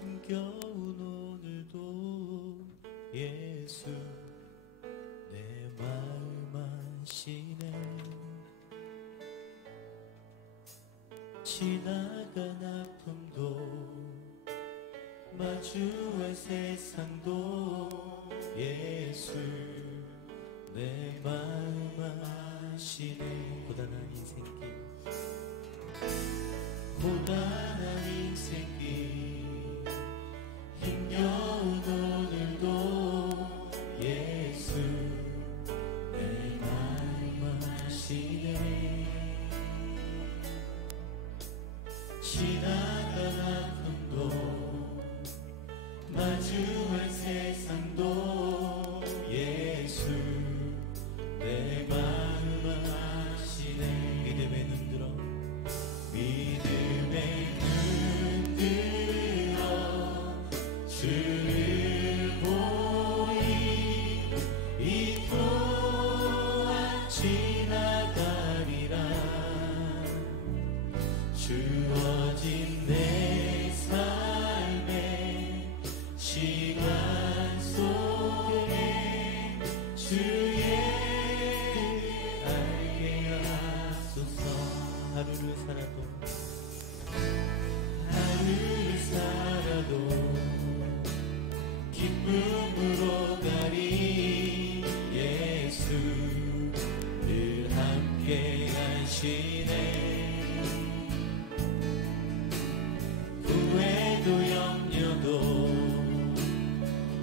힘겨운 오늘도 예수 내 마음 아시네. 지나간 아픔도 마주할 세상도 예수 내 마음 아시네. 고단한 인생길 고단한 인생길 힘겨운 오늘도 예수 내 마음 아시네. 지나간 아픔도 마주할 세상도 예수 내 마음 아시네. 믿음에 눈들어 믿음에 눈들어 주를 보리 이 또한 지나가리라. 주어진 내 삶의 시간 속에 주의 알게 하소서. 하루를 살아도 기쁨으로 가리. 예수 늘 함께 하시네. 후회도 염려도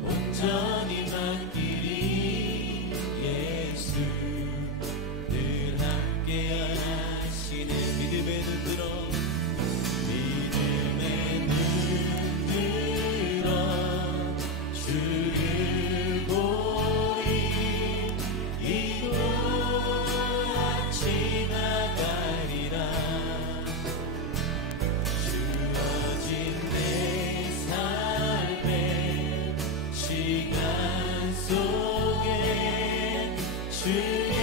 온전히 맡기리. 예수 늘 함께 하시네. 믿음에 눈들어 주를 보리 이 또한 지나가리라. 주어진 내 삶의 시간 속에 주의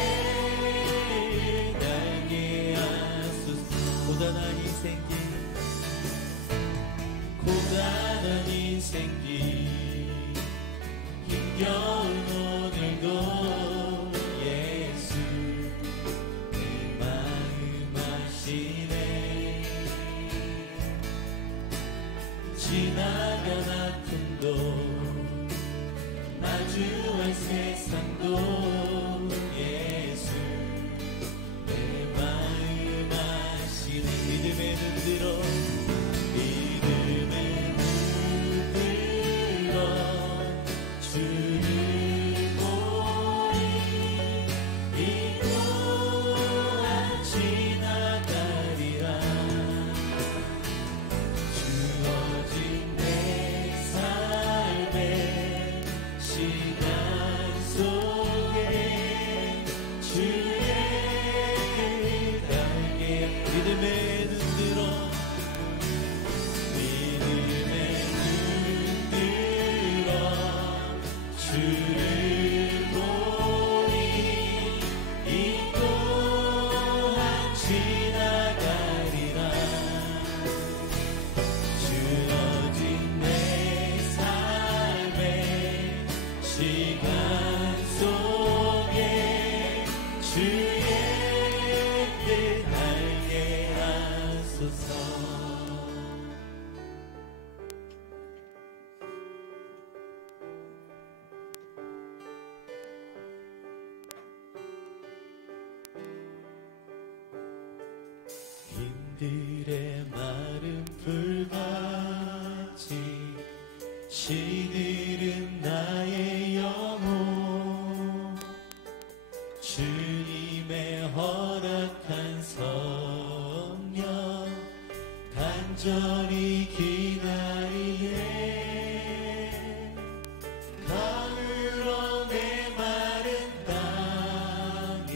날개 하소서. 고단한 인생길 고단한 인생길 힘겨운 오늘도 예수 내 마음 아시네. 지나간 아픔도 마주할 세상도 예수 내 마음 아시네. 믿음에 눈들어 믿음에 눈들어 주를 보리 이 또한 지나가리라. 주어진 내 삶의 시간 속에 주의 날개. 믿음에 눈들어 주를 보리 이 또한 지나가리라. 주어진 내 삶의 시간 속에 주의 뜻 알게 하소서. 들의 마른 불같이 시들은 나의 영혼. 주님의 허락한 성령 간절히 기다리네. 가물어 내 마른 땅에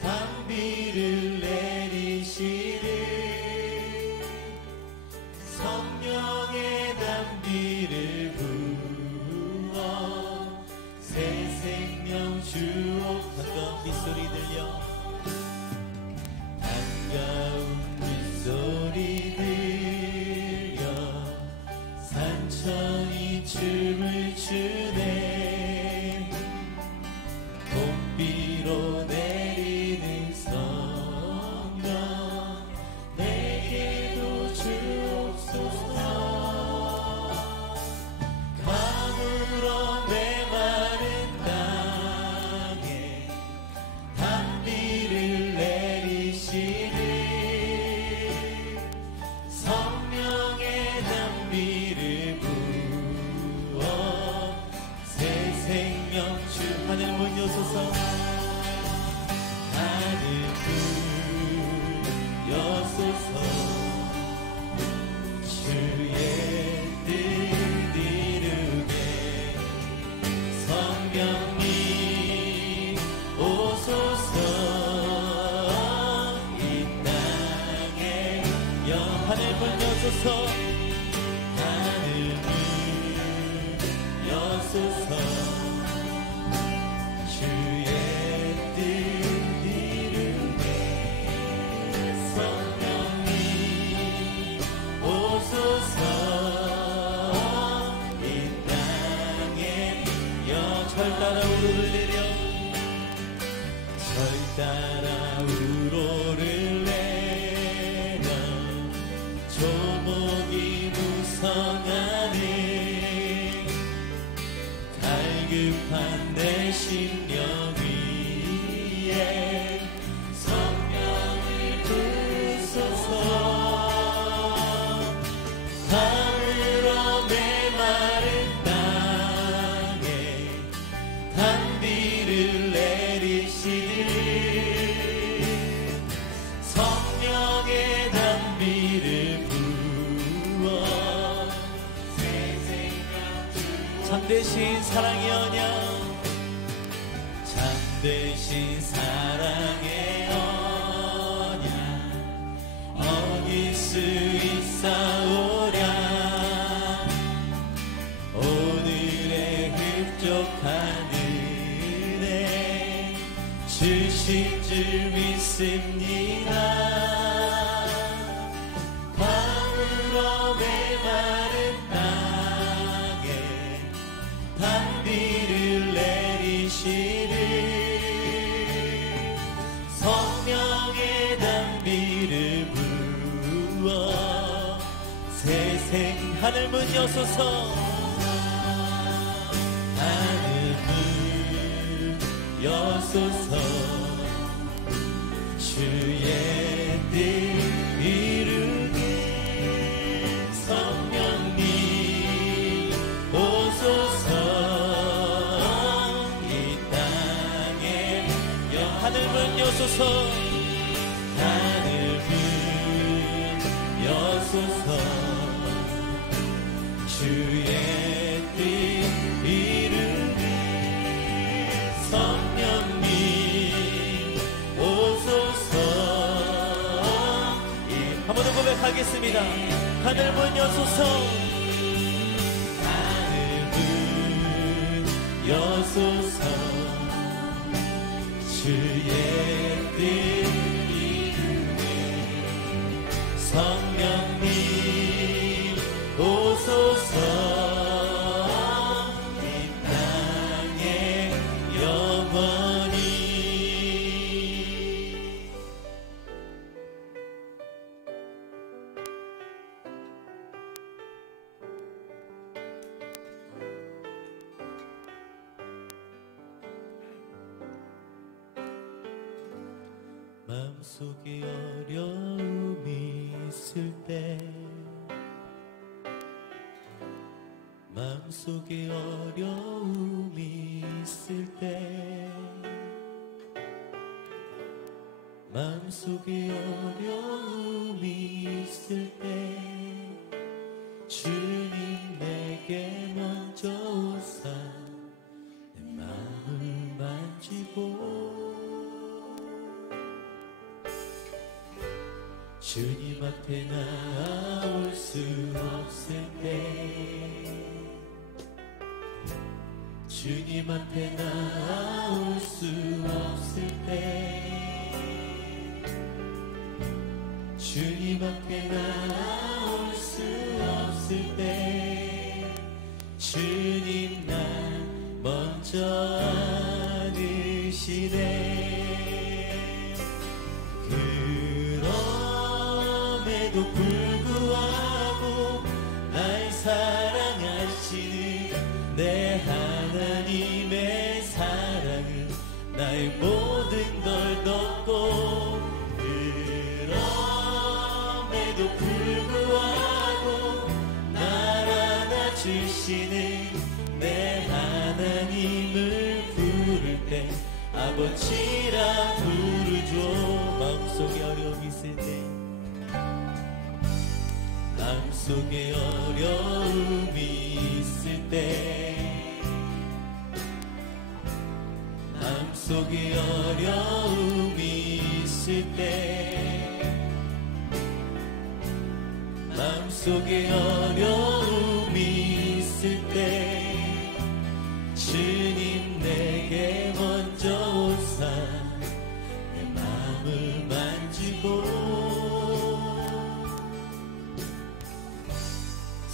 단비를 성령의 단비를 부어 새 생명 주옵. 가까운 빗소리 들려 반가운 빗소리 들려 여소서 하늘을 여소서 주의 뜻 이루네 성령님 오소서 이 땅에 절 따라 우로를 내려 절 따라 우로를 내려 조목이 무성하네 갈급한 내 심령 위에 성령을 부소서 가물어 메마른 땅에 단비를 내리시니 성령의 단비를 부어 참되신 사랑의 언약 참되신 사랑의 언약 어길 수 있사오랴 오늘의 흡족한 은혜 주실 줄 믿습니다 가물어 메마른 땅에 단비를 내리시는 성령의 단비를 부어 새생 하늘 문 여소서 하늘 문 여소서 주의 뜻 이루게 성령님 오소서 이 땅에 하늘문 여소서 하늘문 여소서 주의 뜻 이루게 성령님 오소서 한 번 더 고백하겠습니다 하늘문 여소서 하늘문 여소서 주의 뜻 이루네 성령님 오소서 이 땅에 영원히 마음속에 어려움이 있을 때 마음속에 어려움이 있을 때 마음속에 어려움이 있을 때 주님 내게 먼저 오사 내 마음을 만지고 주님 앞에 나올 수 없을 때 주님 앞에 나올 수 없을 때 주님 앞에 나올 수 없을 때 주님 날 먼저 안으시네 그럼에도 불구하고 날 사랑하시는 내 하나님의 사랑은 나의 모든 걸 덮고 그럼에도 불구하고 날 안아주시는 내 하나님을 부를 때 아버지라 부르죠 마음속에 어려움이 있을 때 마음속에 어려움이 있을 때 마음속에 어려움이 있을 때 속에 어려움이 있을 때 주님 내게 먼저 오사 내 마음을 만지고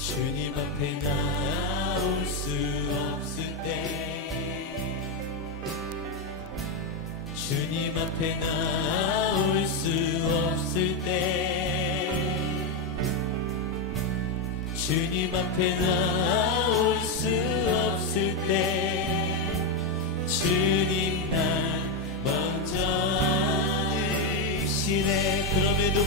주님 앞에 나올 수 없을 때 주님 앞에 나올 수 없을 때 주님 앞에 나올 수 없을 때 주님 날 먼저 안으시네. 그럼에도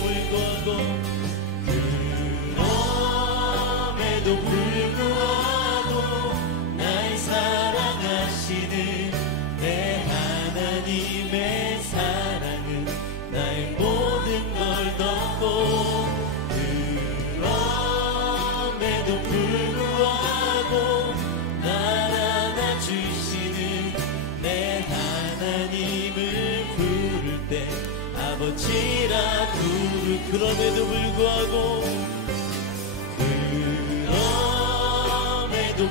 불구하고 날 사랑하시는 내 하나님의 사랑은 나의 모든 걸 덮고 그럼에도 불구하고 날 안아주시는 내 하나님을 부를 때 아버지라 그럼에도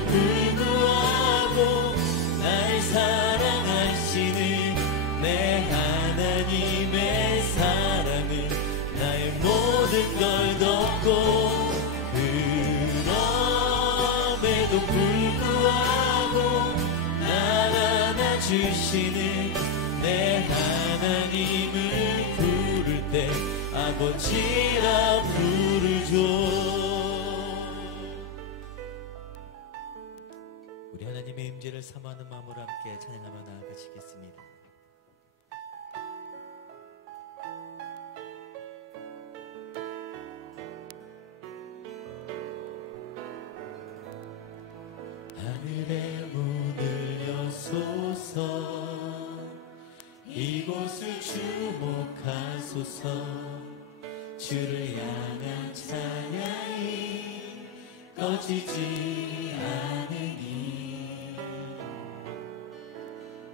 불구하고 날 사랑하시는 내 하나님의 사랑은 나의 모든 걸 덮고 그럼에도 불구하고 날 안아주시는 내 하나님을 부를 때 아버지라 부르죠. 우리 하나님의 임재를 삼하는 마음으로 함께 찬양하며 나아가시겠습니다. 하늘의 문을 여소서 이곳을 주목하소서 주를 향한 찬양이 꺼지지 않으니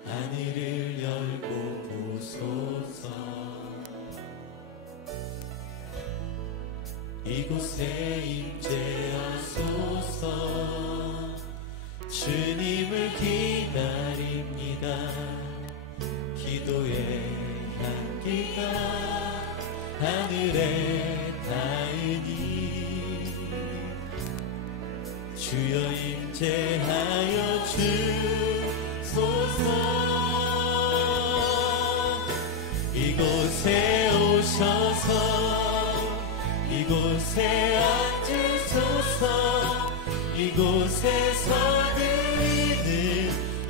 하늘을 열고 보소서 이곳에 임재하소서 주님을 기다립니다. 기도의 향기가 하늘에 닿으니 주여 임재하여 주소서 이곳에 오셔서 이곳에 앉으소서 이곳에서 드리는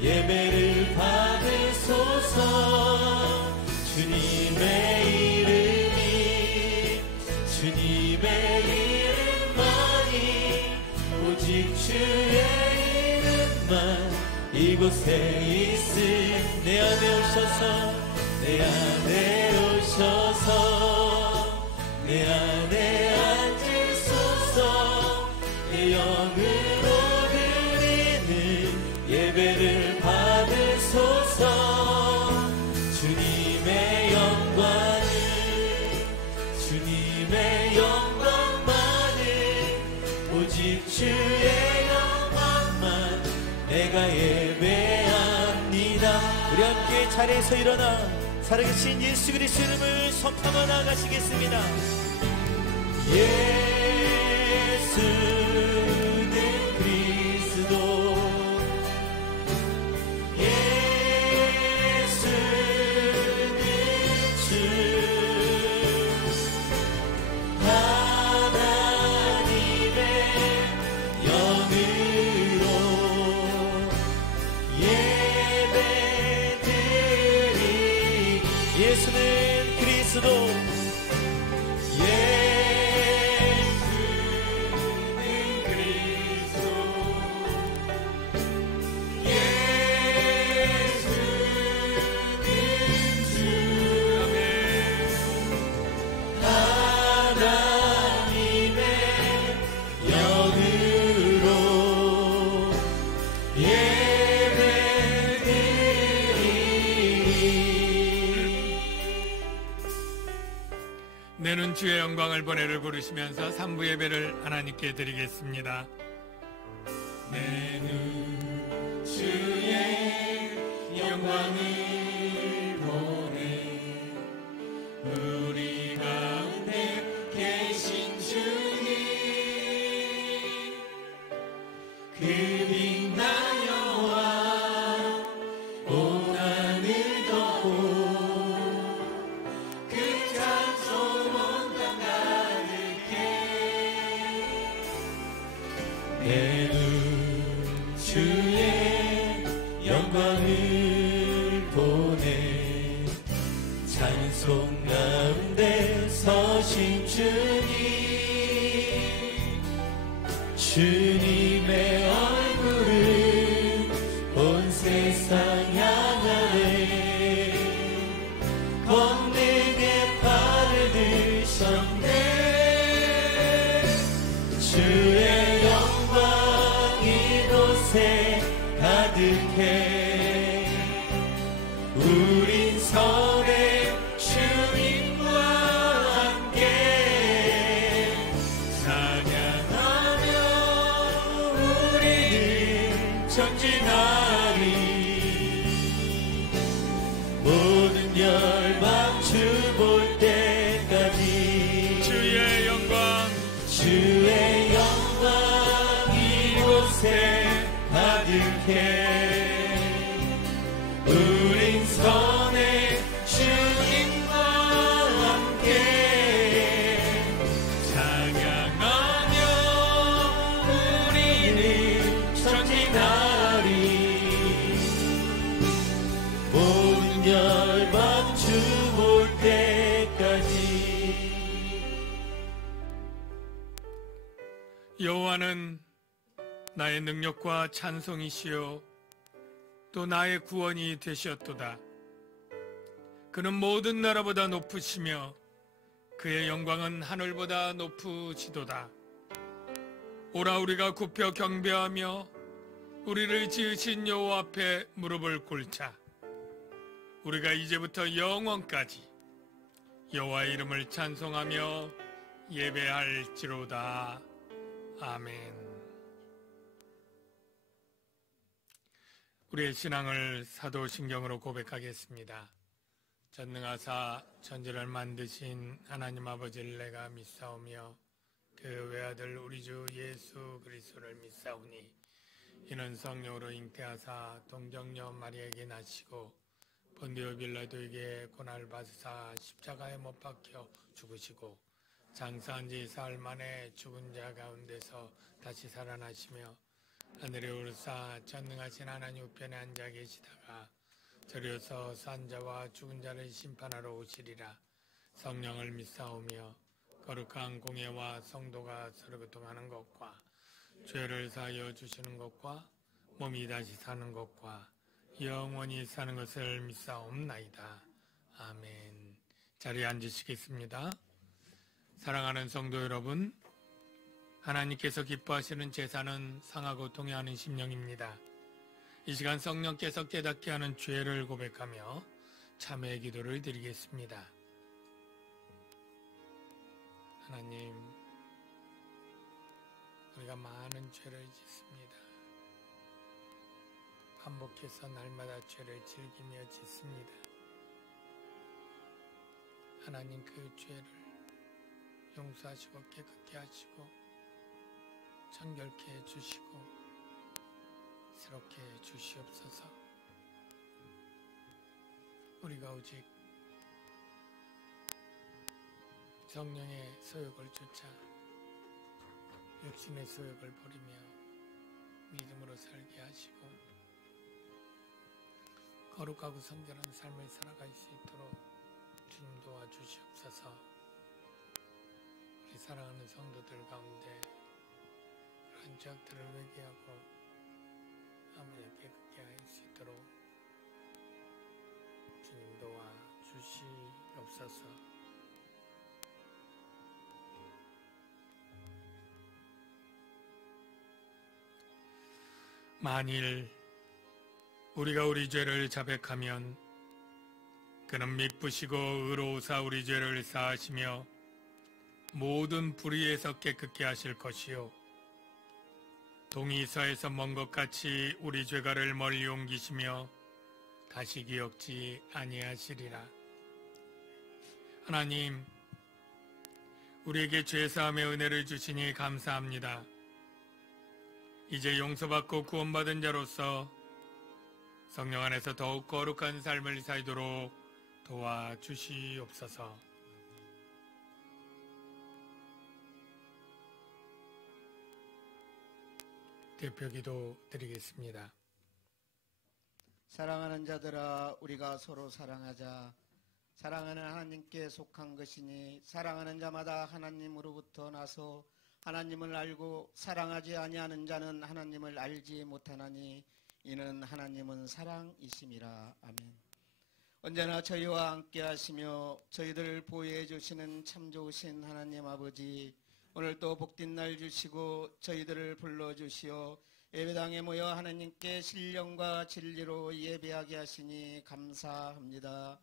예배를 받으소서 주님의 이름만이 오직 주의 이름만 이곳에 있음 내 안에 오셔서 내 안에 앉으소서 내 영으로 드리는 예배를 받으소서 주님의 영광만을 오직 주의 영광만 내가 예배합니다. 우리 함께 자리에서 일어나 살아계신 예수 그리스도 이름을 선포하며 나아가시겠습니다. 예수는 그리스도 예수는 주 하나님의 영으로 예배드리 예수는 그리스도 예수는 주의 영광을 보내를 부르시면서 3부 예배를 하나님께 드리겠습니다. 내 눈 주의 영광을 보내 우리 가운데 계신 주님 그 빛나여와 온 하늘 덮고 그 찬송 온 땅 가득해 내 눈 주의 영광을 보내 찬송 가운데 서신 주님의 얼굴을 온 세상 향하네 권능의 팔을 드셨네 주의 영광 이곳에 가득해 우린 선의 주님과 함께 찬양하며 우리는 전진하리 모든 열방 주 볼 때까지 주의 영광 이곳에 가득해 우린 선의 주님과 함께 찬양하며 우리는 전진하리 모든 열방 주 볼 때까지. 여호와는 나의 능력과 찬송이시요 또 나의 구원이 되셨도다. 그는 모든 나라보다 높으시며 그의 영광은 하늘보다 높으시도다. 오라 우리가 굽혀 경배하며 우리를 지으신 여호와 앞에 무릎을 꿇자. 우리가 이제부터 영원까지 여호와의 이름을 찬송하며 예배할지로다. 아멘. 우리의 신앙을 사도신경으로 고백하겠습니다. 전능하사 천지를 만드신 하나님 아버지를 내가 믿사오며 그 외아들 우리 주 예수 그리스도를 믿사오니 이는 성령으로 잉태하사 동정녀 마리아에게 나시고 본디오 빌라도에게 고난을 받으사 십자가에 못 박혀 죽으시고 장사한 지 사흘 만에 죽은 자 가운데서 다시 살아나시며 하늘에 오르사 전능하신 하나님 우편에 앉아 계시다가 저리어서 산 자와 죽은 자를 심판하러 오시리라. 성령을 믿사오며 거룩한 공예와 성도가 서로 교통하는 것과 죄를 사하여 주시는 것과 몸이 다시 사는 것과 영원히 사는 것을 믿사옵나이다. 아멘. 자리에 앉으시겠습니다. 사랑하는 성도 여러분, 하나님께서 기뻐하시는 제사는 상하고 통회하는 심령입니다. 이 시간 성령께서 깨닫게 하는 죄를 고백하며 참회의 기도를 드리겠습니다. 하나님, 우리가 많은 죄를 짓습니다. 반복해서 날마다 죄를 즐기며 짓습니다. 하나님, 그 죄를 용서하시고 깨끗게 하시고 정결케 해주시고 새롭게 해주시옵소서. 우리가 오직 성령의 소욕을 쫓아 육신의 소욕을 버리며 믿음으로 살게 하시고 거룩하고 성결한 삶을 살아갈 수 있도록 주님 도와주시옵소서. 우리 사랑하는 성도들 가운데 그런 죄악들을 회개하고 아버지께 깨끗게 할 수 있도록 주님 도와주시옵소서. 만일 우리가 우리 죄를 자백하면 그는 미쁘시고 의로우사 우리 죄를 사하시며 모든 불의에서 깨끗게 하실 것이요 동이 서에서 먼 것 같이 우리 죄가를 멀리 옮기시며 다시 기억지 아니하시리라. 하나님, 우리에게 죄사함의 은혜를 주시니 감사합니다. 이제 용서받고 구원받은 자로서 성령 안에서 더욱 거룩한 삶을 살도록 도와주시옵소서. 대표기도 드리겠습니다. 사랑하는 자들아, 우리가 서로 사랑하자. 사랑하는 하나님께 속한 것이니 사랑하는 자마다 하나님으로부터 나서 하나님을 알고 사랑하지 아니하는 자는 하나님을 알지 못하나니 이는 하나님은 사랑이심이라. 아멘. 언제나 저희와 함께 하시며 저희들을 보호해 주시는 참 좋으신 하나님 아버지, 오늘 또 복된 날 주시고 저희들을 불러주시어 예배당에 모여 하나님께 신령과 진리로 예배하게 하시니 감사합니다.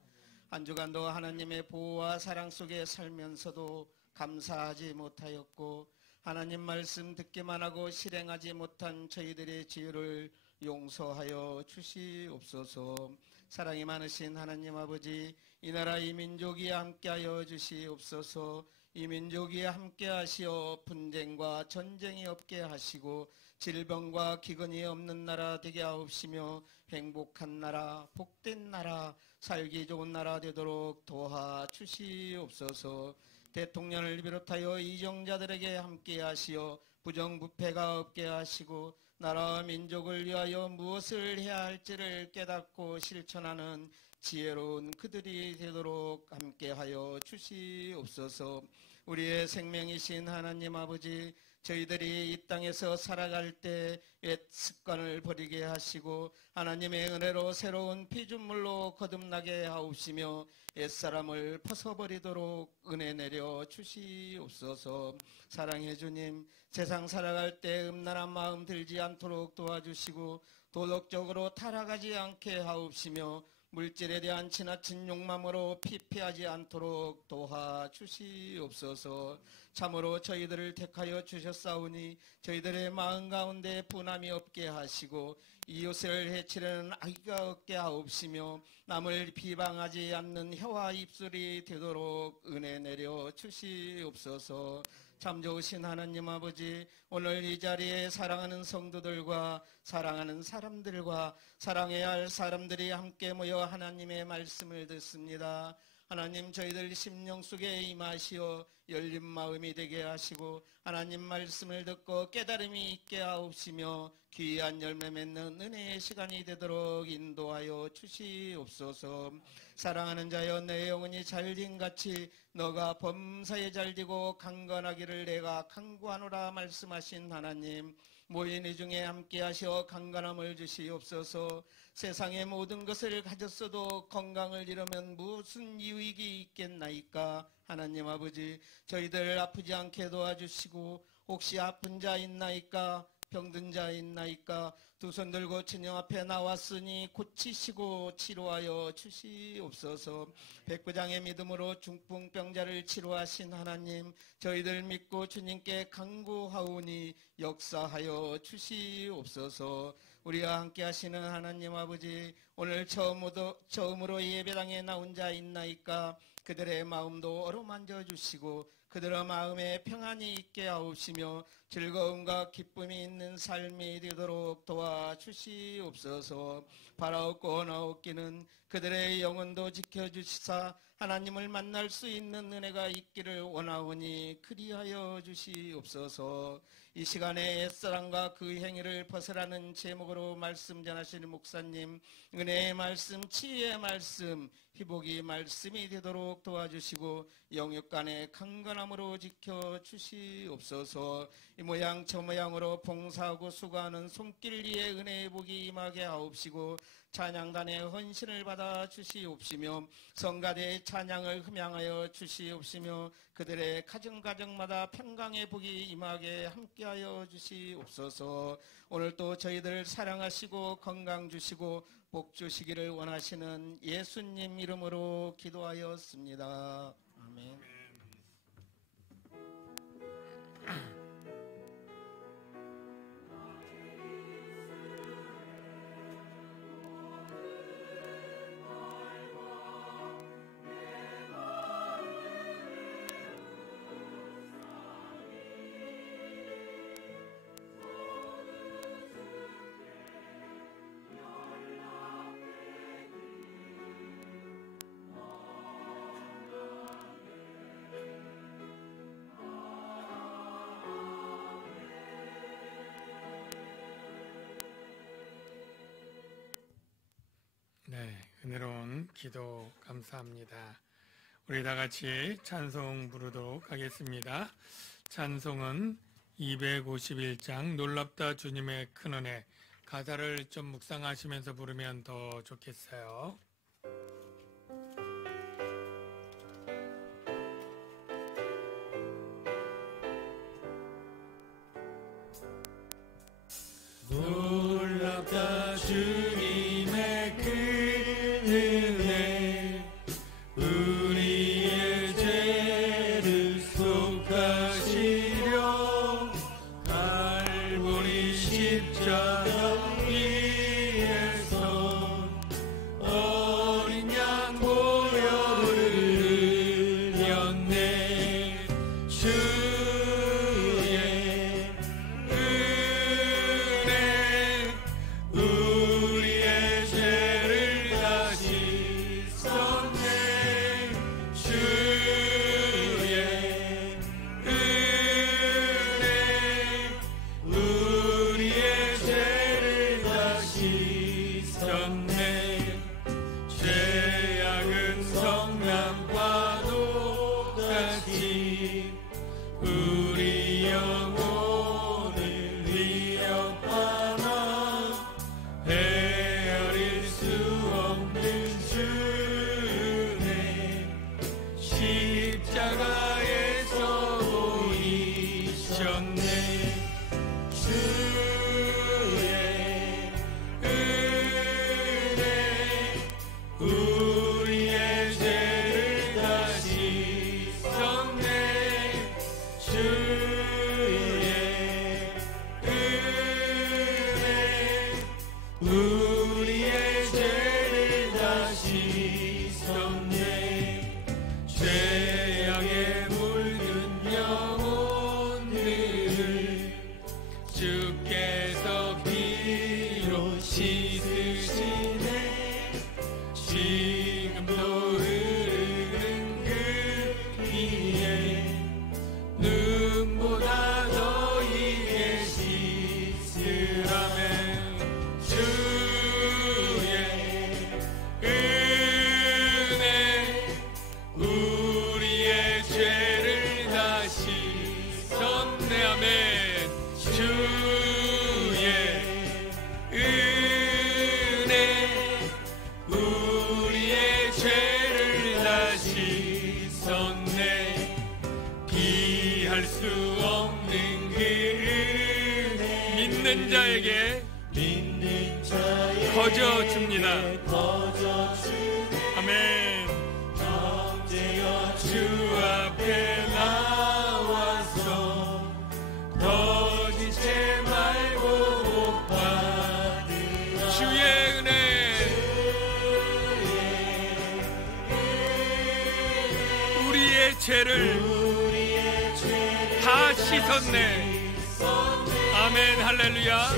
한 주간도 하나님의 보호와 사랑 속에 살면서도 감사하지 못하였고 하나님 말씀 듣기만 하고 실행하지 못한 저희들의 죄를 용서하여 주시옵소서. 사랑이 많으신 하나님 아버지, 이 나라 이 민족이 함께하여 주시옵소서. 이 민족이 함께하시어 분쟁과 전쟁이 없게 하시고 질병과 기근이 없는 나라 되게 하옵시며 행복한 나라, 복된 나라, 살기 좋은 나라 되도록 도와주시옵소서. 대통령을 비롯하여 이정자들에게 함께하시어 부정부패가 없게 하시고 나라와 민족을 위하여 무엇을 해야 할지를 깨닫고 실천하는 지혜로운 그들이 되도록 함께하여 주시옵소서. 우리의 생명이신 하나님 아버지, 저희들이 이 땅에서 살아갈 때 옛 습관을 버리게 하시고 하나님의 은혜로 새로운 피조물로 거듭나게 하옵시며 옛사람을 벗어버리도록 은혜 내려 주시옵소서. 사랑해 주님, 세상 살아갈 때 음란한 마음 들지 않도록 도와주시고 도덕적으로 타락하지 않게 하옵시며 물질에 대한 지나친 욕망으로 피폐하지 않도록 도와주시옵소서. 참으로 저희들을 택하여 주셨사오니 저희들의 마음 가운데 분함이 없게 하시고 이웃을 해치려는 악의가 없게 하옵시며 남을 비방하지 않는 혀와 입술이 되도록 은혜 내려 주시옵소서. 참 좋으신 하나님 아버지, 오늘 이 자리에 사랑하는 성도들과 사랑하는 사람들과 사랑해야 할 사람들이 함께 모여 하나님의 말씀을 듣습니다. 하나님, 저희들 심령 속에 임하시어 열린 마음이 되게 하시고 하나님 말씀을 듣고 깨달음이 있게 하옵시며 귀한 열매 맺는 은혜의 시간이 되도록 인도하여 주시옵소서. 사랑하는 자여, 내 영혼이 잘됨같이 너가 범사에 잘되고 강건하기를 내가 간구하노라 말씀하신 하나님, 모인 이 중에 함께하셔 강건함을 주시옵소서. 세상의 모든 것을 가졌어도 건강을 잃으면 무슨 유익이 있겠나이까. 하나님 아버지, 저희들 아프지 않게 도와주시고 혹시 아픈 자 있나이까, 병든 자 있나이까, 두 손 들고 주님 앞에 나왔으니 고치시고 치료하여 주시옵소서. 백부장의 믿음으로 중풍병자를 치료하신 하나님, 저희들 믿고 주님께 간구하오니 역사하여 주시옵소서. 우리와 함께 하시는 하나님 아버지, 오늘 처음으로 예배당에 나온 자 있나이까, 그들의 마음도 어루만져 주시고 그들의 마음에 평안이 있게 하옵시며 즐거움과 기쁨이 있는 삶이 되도록 도와주시옵소서. 바라옵고 나옵기는 그들의 영혼도 지켜주시사 하나님을 만날 수 있는 은혜가 있기를 원하오니 그리하여 주시옵소서. 이 시간에 옛사랑과 그 행위를 벗으라는 제목으로 말씀 전하시는 목사님, 은혜의 말씀, 치유의 말씀, 희복의 말씀이 되도록 도와주시고 영육간의 강건함으로 지켜주시옵소서. 이 모양 저 모양으로 봉사하고 수고하는 손길 위에 은혜의 복이 임하게 하옵시고 찬양단의 헌신을 받아 주시옵시며 성가대의 찬양을 흠양하여 주시옵시며 그들의 가정마다 평강의 복이 임하게 함께하여 주시옵소서. 오늘 또 저희들을 사랑하시고 건강 주시고 복 주시기를 원하시는 예수님 이름으로 기도하였습니다. 아멘. 기도 감사합니다. 우리 다 같이 찬송 부르도록 하겠습니다. 찬송은 251장 놀랍다 주님의 큰 은혜, 가사를 좀 묵상하시면서 부르면 더 좋겠어요. 놀랍다 주님의 큰 은혜, 우리의 죄를 속하시려 갈보리 십자가 위에서 어린 양 보혈을 흘렸네. 주의 은혜 우리의 죄를 다 씻었네. 주의 은혜 우리의 죄를 다 씻었네. 죄악은 성남과도 같이 우리 영혼을 위협하나 헤아릴 수 없는 주의 십자가에서 보이셨네. 주의 은혜 우리의 죄를 다 씻었네. 주의 은혜 우리의 죄를 다 씻었네. 죄악에 물든 영혼들을 주께서 피로 씻으시네. 지금도 흐르는 그 피에 눈보다 더 이게 씻으라면 주의 은혜 우리의 죄를 다 씻었네. 아멘. 주의 은혜 우리의 죄를 다 씻었네. 비할 수 없는 그 은혜 믿는 자에게 거저 줍니다. 아멘. 형제여 주 앞에 나와서 거짓 죄 말고 못 받으라. 주의 은혜 우리의 죄를 다 씻었네. 아멘. 할렐루야.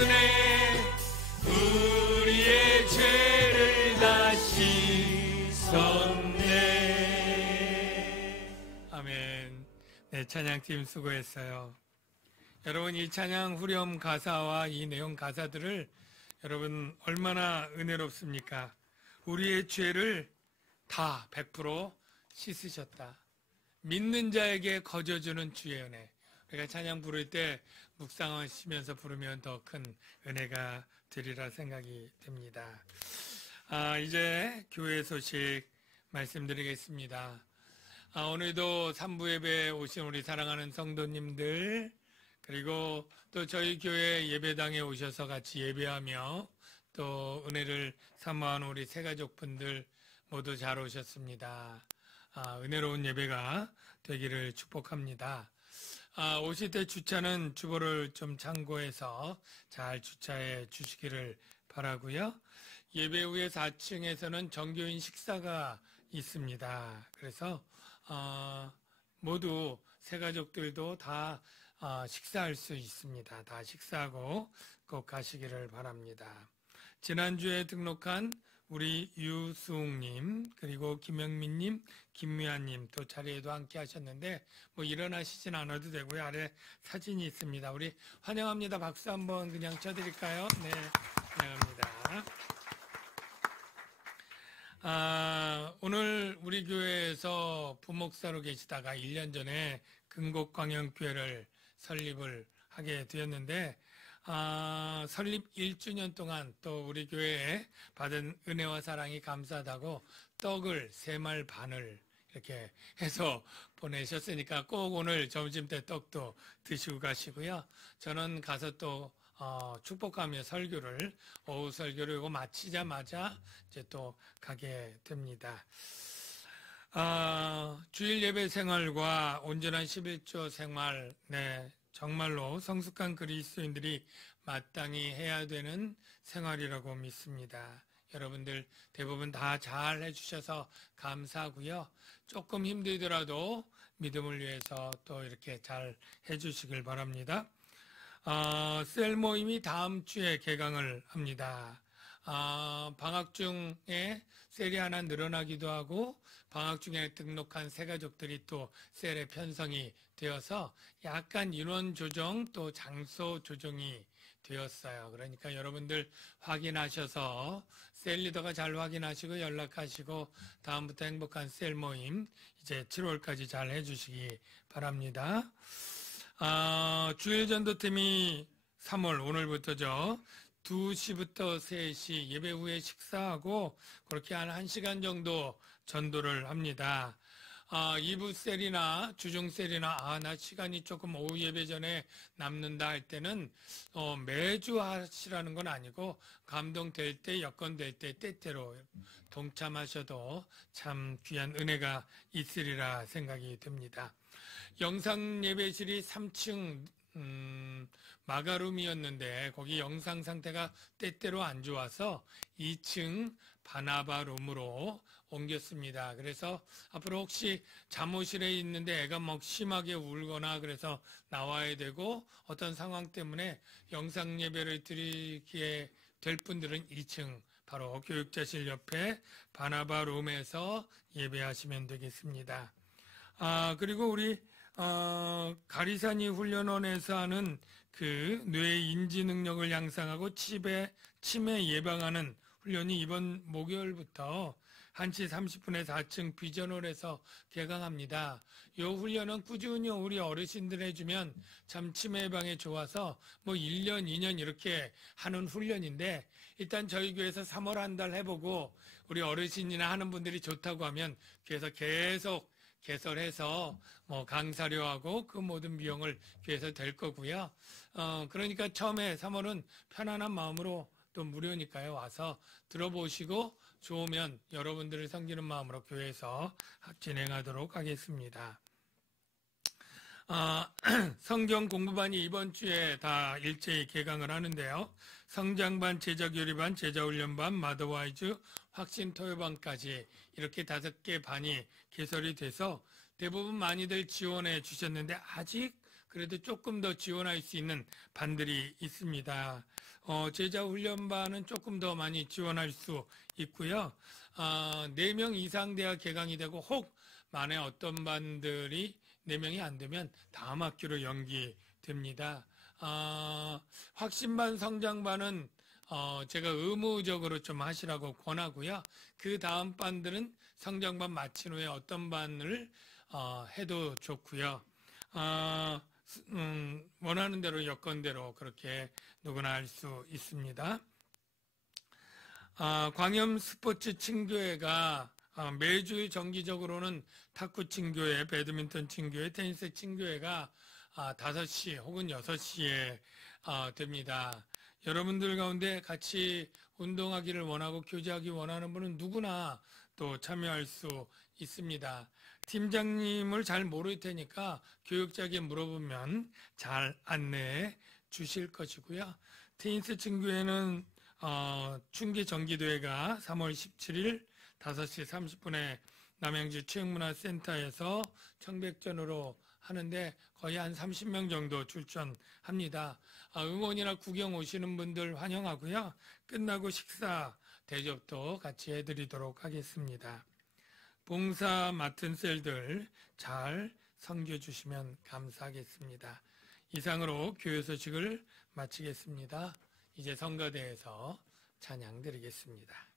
은혜 우리의 죄를 다 씻었네. 아멘. 네, 찬양팀 수고했어요. 여러분, 이 찬양 후렴 가사와 이 내용 가사들을 여러분 얼마나 은혜롭습니까? 우리의 죄를 다 100% 씻으셨다. 믿는 자에게 거저주는 주의 은혜. 우리가 찬양 부를 때 묵상하시면서 부르면 더 큰 은혜가 되리라 생각이 듭니다. 이제 교회 소식 말씀드리겠습니다. 오늘도 3부 예배에 오신 우리 사랑하는 성도님들, 그리고 또 저희 교회 예배당에 오셔서 같이 예배하며 또 은혜를 사모하는 우리 새가족분들 모두 잘 오셨습니다. 은혜로운 예배가 되기를 축복합니다. 오실 때 주차는 주보를 좀 참고해서 잘 주차해 주시기를 바라고요. 예배 후에 4층에서는 정교인 식사가 있습니다. 그래서 모두 새가족들도 다 식사할 수 있습니다. 다 식사하고 꼭 가시기를 바랍니다. 지난주에 등록한 우리 유수웅님, 그리고 김영민님, 김미아님 또 자리에도 함께 하셨는데 뭐 일어나시진 않아도 되고요. 아래 사진이 있습니다. 우리 환영합니다. 박수 한번 그냥 쳐드릴까요? 네, 환영합니다. 오늘 우리 교회에서 부목사로 계시다가 1년 전에 근곡광영교회를 설립을 하게 되었는데 설립 1주년 동안 또 우리 교회에 받은 은혜와 사랑이 감사하다고 떡을 3말 반을 이렇게 해서 보내셨으니까 꼭 오늘 점심때 떡도 드시고 가시고요. 저는 가서 또 축복하며 설교를 오후 설교를 이거 마치자마자 이제 또 가게 됩니다. 주일 예배 생활과 온전한 11조 생활, 네, 정말로 성숙한 그리스도인들이 마땅히 해야 되는 생활이라고 믿습니다. 여러분들 대부분 다 잘 해주셔서 감사하고요. 조금 힘들더라도 믿음을 위해서 또 이렇게 잘 해주시길 바랍니다. 셀 모임이 다음 주에 개강을 합니다. 방학 중에 셀이 하나 늘어나기도 하고 방학 중에 등록한 새 가족들이 또 셀에 편성이 되어서 약간 인원 조정 또 장소 조정이 되었어요. 그러니까 여러분들 확인하셔서 셀 리더가 잘 확인하시고 연락하시고 다음부터 행복한 셀 모임 이제 7월까지 잘 해주시기 바랍니다. 주일 전도팀이 3월 오늘부터죠. 2시부터 3시 예배 후에 식사하고 그렇게 한 1시간 정도 전도를 합니다. 2부 셀이나 주중 셀이나 나 시간이 조금 오후 예배 전에 남는다 할 때는 매주 하시라는 건 아니고 감동될 때 여건될 때 때때로 동참하셔도 참 귀한 은혜가 있으리라 생각이 듭니다. 영상 예배실이 3층 마가룸이었는데 거기 영상 상태가 때때로 안 좋아서 2층 바나바룸으로 옮겼습니다. 그래서 앞으로 혹시 잠옷실에 있는데 애가 막 심하게 울거나 그래서 나와야 되고 어떤 상황 때문에 영상 예배를 드리게 될 분들은 2층 바로 교육자실 옆에 바나바룸에서 예배하시면 되겠습니다. 그리고 우리 가리사니 훈련원에서 하는 그 뇌 인지 능력을 향상하고 치매 예방하는 훈련이 이번 목요일부터 1시 30분에 4층 비전홀에서 개강합니다. 이 훈련은 꾸준히 우리 어르신들 해주면 참 치매 예방에 좋아서 뭐 1년, 2년 이렇게 하는 훈련인데 일단 저희 교회에서 3월 한 달 해보고 우리 어르신이나 하는 분들이 좋다고 하면 교회에서 계속 개설해서 뭐 강사료하고 그 모든 비용을 교회에서 될 거고요. 그러니까 처음에 3월은 편안한 마음으로 또 무료니까요. 와서 들어보시고 좋으면 여러분들을 섬기는 마음으로 교회에서 진행하도록 하겠습니다. 성경 공부반이 이번 주에 다 일제히 개강을 하는데요. 성장반, 제자교리반, 제자훈련반, 마더와이즈, 확신토요반까지 이렇게 5개 반이 개설이 돼서 대부분 많이들 지원해 주셨는데 아직 그래도 조금 더 지원할 수 있는 반들이 있습니다. 제자훈련반은 조금 더 많이 지원할 수 있고요. 4명 이상 돼야 개강이 되고 혹 만에 어떤 반들이 4명이 안 되면 다음 학기로 연기됩니다. 확신반, 성장반은 제가 의무적으로 좀 하시라고 권하고요. 그 다음 반들은 성장반 마친 후에 어떤 반을 해도 좋고요. 원하는 대로 여건대로 그렇게 누구나 할 수 있습니다. 광염 스포츠 친교회가 매주 정기적으로는 탁구 친교회, 배드민턴 친교회, 테니스 친교회가 5시 혹은 6시에 됩니다. 여러분들 가운데 같이 운동하기를 원하고 교제하기 원하는 분은 누구나 또 참여할 수 있습니다. 팀장님을 잘 모를 테니까 교육자에게 물어보면 잘 안내해 주실 것이고요. 테니스 친교회는 춘계 정기대회가 3월 17일 5시 30분에 남양주 체육문화센터에서 청백전으로 하는데 거의 한 30명 정도 출전합니다. 응원이나 구경 오시는 분들 환영하고요. 끝나고 식사 대접도 같이 해드리도록 하겠습니다. 봉사 맡은 셀들 잘 섬겨주시면 감사하겠습니다. 이상으로 교회 소식을 마치겠습니다. 이제 성가대에서 찬양 드리겠습니다.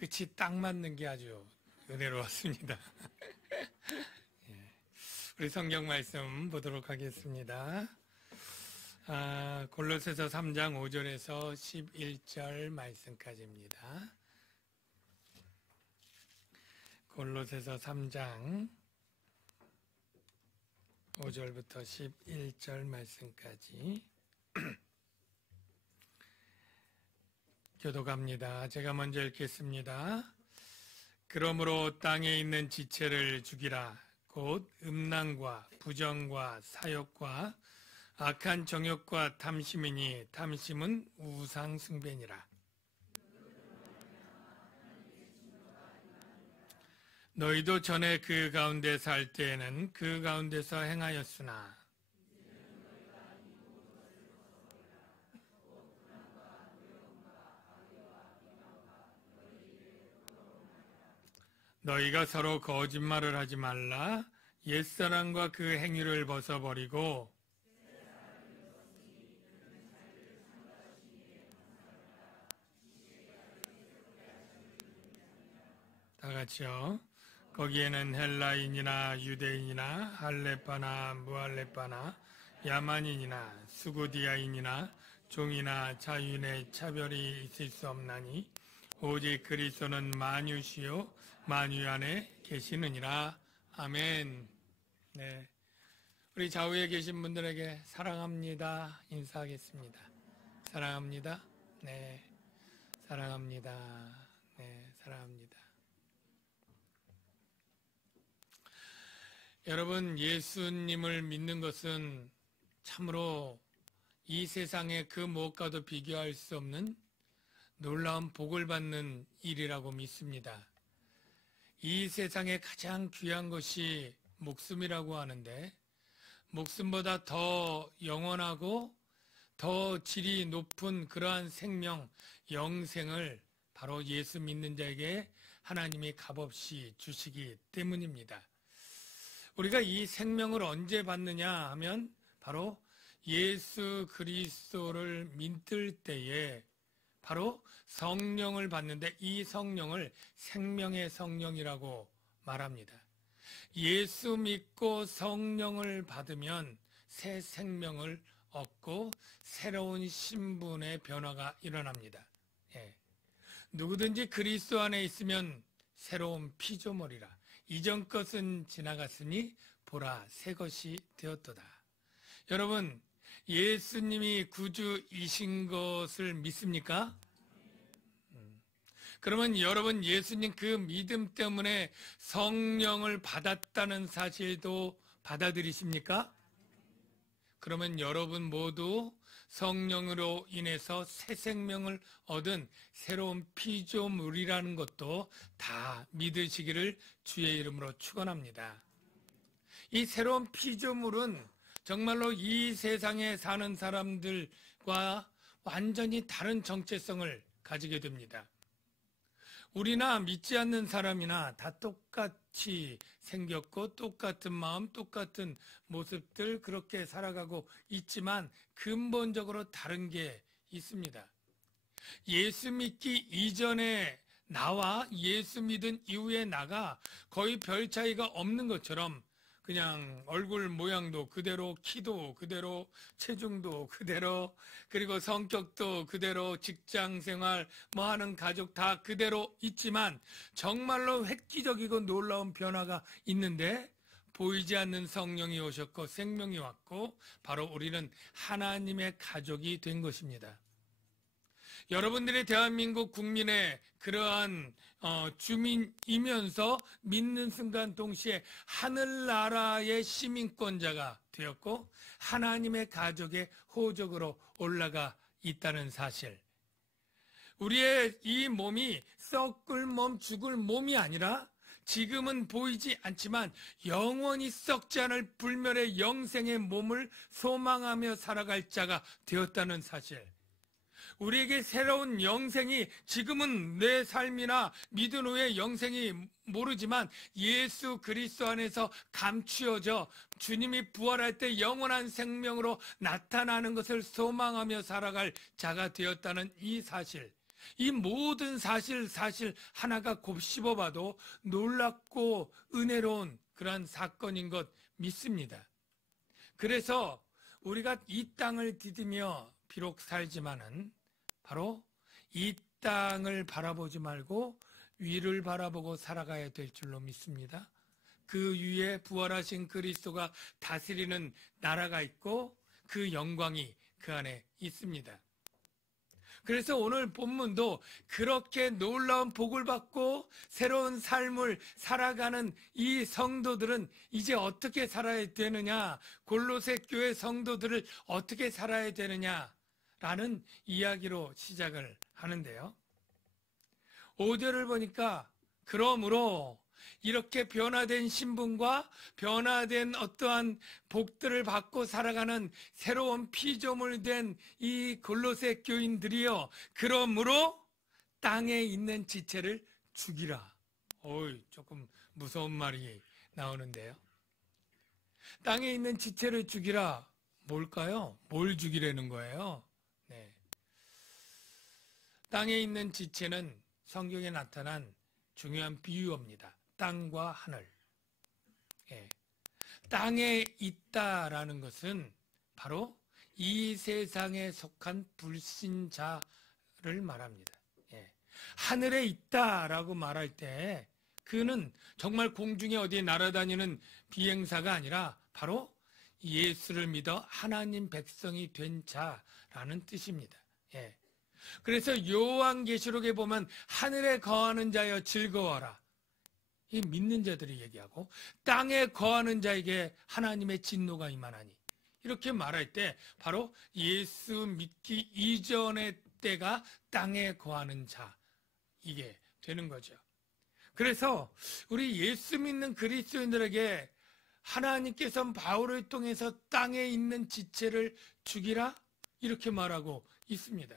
끝이 딱 맞는 게 아주 은혜로웠습니다. 우리 성경 말씀 보도록 하겠습니다. 골로새서 3장 5절에서 11절 말씀까지입니다. 골로새서 3장 5절부터 11절 말씀까지 교독합니다. 제가 먼저 읽겠습니다. 그러므로 땅에 있는 지체를 죽이라. 곧 음란과 부정과 사욕과 악한 정욕과 탐심이니 탐심은 우상 숭배니라. 너희도 전에 그 가운데 살 때에는 그 가운데서 행하였으나 너희가 서로 거짓말을 하지 말라. 옛사람과 그 행위를 벗어버리고 다 같이요. 거기에는 헬라인이나 유대인이나 할레파나 무할레파나 야만인이나 수고디아인이나 종이나 자유인의 차별이 있을 수 없나니 오직 그리스도는 만유시요 만유 안에 계시느니라. 아멘. 네, 우리 좌우에 계신 분들에게 사랑합니다 인사하겠습니다. 사랑합니다. 네, 사랑합니다. 네, 사랑합니다. 여러분, 예수님을 믿는 것은 참으로 이 세상의 그 무엇과도 비교할 수 없는 놀라운 복을 받는 일이라고 믿습니다. 이 세상에 가장 귀한 것이 목숨이라고 하는데, 목숨보다 더 영원하고 더 질이 높은 그러한 생명, 영생을 바로 예수 믿는 자에게 하나님이 값없이 주시기 때문입니다. 우리가 이 생명을 언제 받느냐 하면 바로 예수 그리스도를 믿을 때에 바로 성령을 받는데, 이 성령을 생명의 성령이라고 말합니다. 예수 믿고 성령을 받으면 새 생명을 얻고 새로운 신분의 변화가 일어납니다. 예. 누구든지 그리스도 안에 있으면 새로운 피조물이라. 이전 것은 지나갔으니 보라 새 것이 되었도다. 여러분, 예수님이 구주이신 것을 믿습니까? 그러면 여러분, 예수님 그 믿음 때문에 성령을 받았다는 사실도 받아들이십니까? 그러면 여러분 모두 성령으로 인해서 새 생명을 얻은 새로운 피조물이라는 것도 다 믿으시기를 주의 이름으로 축원합니다. 이 새로운 피조물은 정말로 이 세상에 사는 사람들과 완전히 다른 정체성을 가지게 됩니다. 우리나 믿지 않는 사람이나 다 똑같이 생겼고 똑같은 마음, 똑같은 모습들 그렇게 살아가고 있지만 근본적으로 다른 게 있습니다. 예수 믿기 이전에 나와 예수 믿은 이후에 나가 거의 별 차이가 없는 것처럼 그냥 얼굴 모양도 그대로, 키도 그대로, 체중도 그대로, 그리고 성격도 그대로, 직장생활 뭐 하는 가족 다 그대로 있지만 정말로 획기적이고 놀라운 변화가 있는데, 보이지 않는 성령이 오셨고 생명이 왔고 바로 우리는 하나님의 가족이 된 것입니다. 여러분들이 대한민국 국민의 그러한 주민이면서 믿는 순간 동시에 하늘나라의 시민권자가 되었고 하나님의 가족의 호적으로 올라가 있다는 사실. 우리의 이 몸이 썩을 몸, 죽을 몸이 아니라 지금은 보이지 않지만 영원히 썩지 않을 불멸의 영생의 몸을 소망하며 살아갈 자가 되었다는 사실. 우리에게 새로운 영생이, 지금은 내 삶이나 믿은 후에 영생이 모르지만 예수 그리스도 안에서 감추어져 주님이 부활할 때 영원한 생명으로 나타나는 것을 소망하며 살아갈 자가 되었다는 이 사실. 이 모든 사실 하나가 곱씹어봐도 놀랍고 은혜로운 그러한 사건인 것 믿습니다. 그래서 우리가 이 땅을 디디며 비록 살지만은 바로 이 땅을 바라보지 말고 위를 바라보고 살아가야 될 줄로 믿습니다. 그 위에 부활하신 그리스도가 다스리는 나라가 있고 그 영광이 그 안에 있습니다. 그래서 오늘 본문도 그렇게 놀라운 복을 받고 새로운 삶을 살아가는 이 성도들은 이제 어떻게 살아야 되느냐, 골로새 교회 성도들을 어떻게 살아야 되느냐라는 이야기로 시작을 하는데요. 5절을 보니까 그러므로 이렇게 변화된 신분과 변화된 어떠한 복들을 받고 살아가는 새로운 피조물 된 이 골로새 교인들이여, 그러므로 땅에 있는 지체를 죽이라. 조금 무서운 말이 나오는데요. 땅에 있는 지체를 죽이라. 뭘까요? 뭘 죽이려는 거예요? 네. 땅에 있는 지체는 성경에 나타난 중요한 비유어입니다. 땅과 하늘. 예. 땅에 있다라는 것은 바로 이 세상에 속한 불신자를 말합니다. 예. 하늘에 있다라고 말할 때 그는 정말 공중에 어디에 날아다니는 비행사가 아니라 바로 예수를 믿어 하나님 백성이 된 자라는 뜻입니다. 예. 그래서 요한계시록에 보면 하늘에 거하는 자여 즐거워라. 이 믿는 자들이 얘기하고 땅에 거하는 자에게 하나님의 진노가 임하나니 이렇게 말할 때 바로 예수 믿기 이전의 때가 땅에 거하는 자 이게 되는 거죠. 그래서 우리 예수 믿는 그리스도인들에게 하나님께서 바울을 통해서 땅에 있는 지체를 죽이라 이렇게 말하고 있습니다.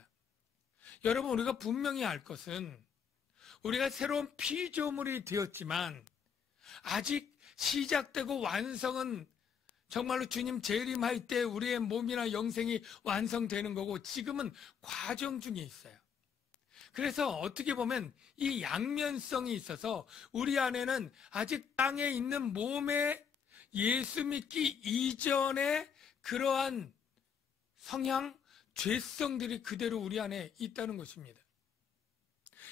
여러분 우리가 분명히 알 것은 우리가 새로운 피조물이 되었지만 아직 시작되고 완성은 정말로 주님 재림할 때 우리의 몸이나 영생이 완성되는 거고 지금은 과정 중에 있어요. 그래서 어떻게 보면 이 양면성이 있어서 우리 안에는 아직 땅에 있는 몸에 예수 믿기 이전에 그러한 성향, 죄성들이 그대로 우리 안에 있다는 것입니다.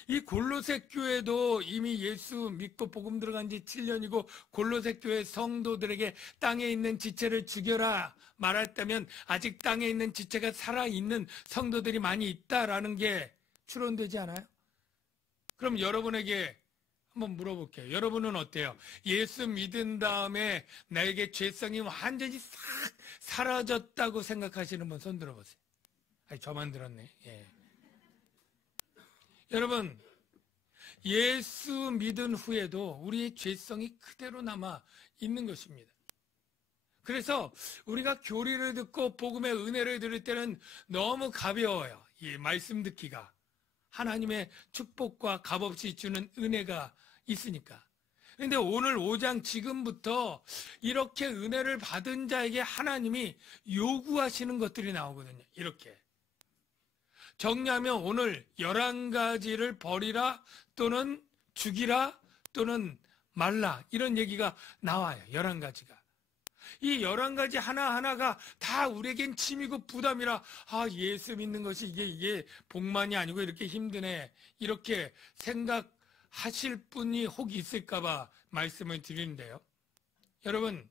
이 골로새 교회도 이미 예수 믿고 복음 들어간 지 7년이고 골로새 교회 성도들에게 땅에 있는 지체를 죽여라 말했다면 아직 땅에 있는 지체가 살아있는 성도들이 많이 있다라는 게 추론되지 않아요? 그럼 여러분에게 한번 물어볼게요. 여러분은 어때요? 예수 믿은 다음에 나에게 죄성이 완전히 싹 사라졌다고 생각하시는 분 손 들어보세요. 아니, 저만 들었네. 예. 여러분, 예수 믿은 후에도 우리의 죄성이 그대로 남아 있는 것입니다. 그래서 우리가 교리를 듣고 복음의 은혜를 들을 때는 너무 가벼워요. 이 말씀 듣기가. 하나님의 축복과 값없이 주는 은혜가 있으니까. 그런데 오늘 5장 지금부터 이렇게 은혜를 받은 자에게 하나님이 요구하시는 것들이 나오거든요. 이렇게. 정리하면 오늘 11가지를 버리라 또는 죽이라 또는 말라 이런 얘기가 나와요. 11가지가. 이 11가지 하나하나가 다 우리에겐 짐이고 부담이라 예수 믿는 것이 이게 복만이 아니고 이렇게 힘드네 이렇게 생각하실 분이 혹 있을까봐 말씀을 드리는데요. 여러분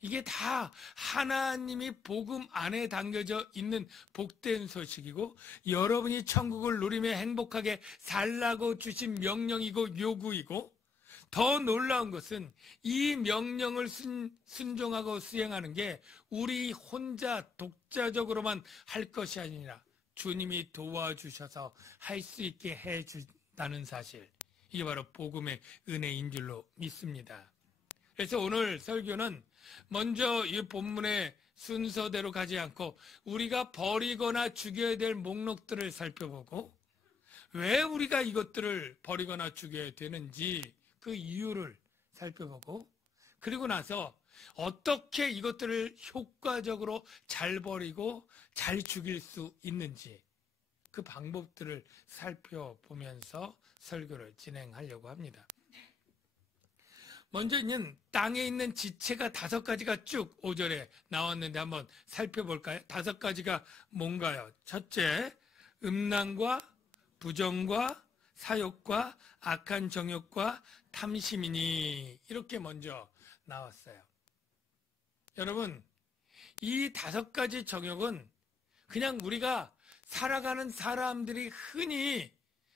이게 다 하나님이 복음 안에 담겨져 있는 복된 소식이고 여러분이 천국을 누리며 행복하게 살라고 주신 명령이고 요구이고 더 놀라운 것은 이 명령을 순종하고 수행하는 게 우리 혼자 독자적으로만 할 것이 아니라 주님이 도와주셔서 할 수 있게 해준다는 사실 이게 바로 복음의 은혜인 줄로 믿습니다. 그래서 오늘 설교는 먼저 이 본문의 순서대로 가지 않고 우리가 버리거나 죽여야 될 목록들을 살펴보고 왜 우리가 이것들을 버리거나 죽여야 되는지 그 이유를 살펴보고 그리고 나서 어떻게 이것들을 효과적으로 잘 버리고 잘 죽일 수 있는지 그 방법들을 살펴보면서 설교를 진행하려고 합니다. 먼저는 땅에 있는 지체가 5가지가 쭉 5절에 나왔는데 한번 살펴볼까요? 5가지가 뭔가요? 첫째, 음란과 부정과 사욕과 악한 정욕과 탐심이니 이렇게 먼저 나왔어요. 여러분 이 5가지 정욕은 그냥 우리가 살아가는 사람들이 흔히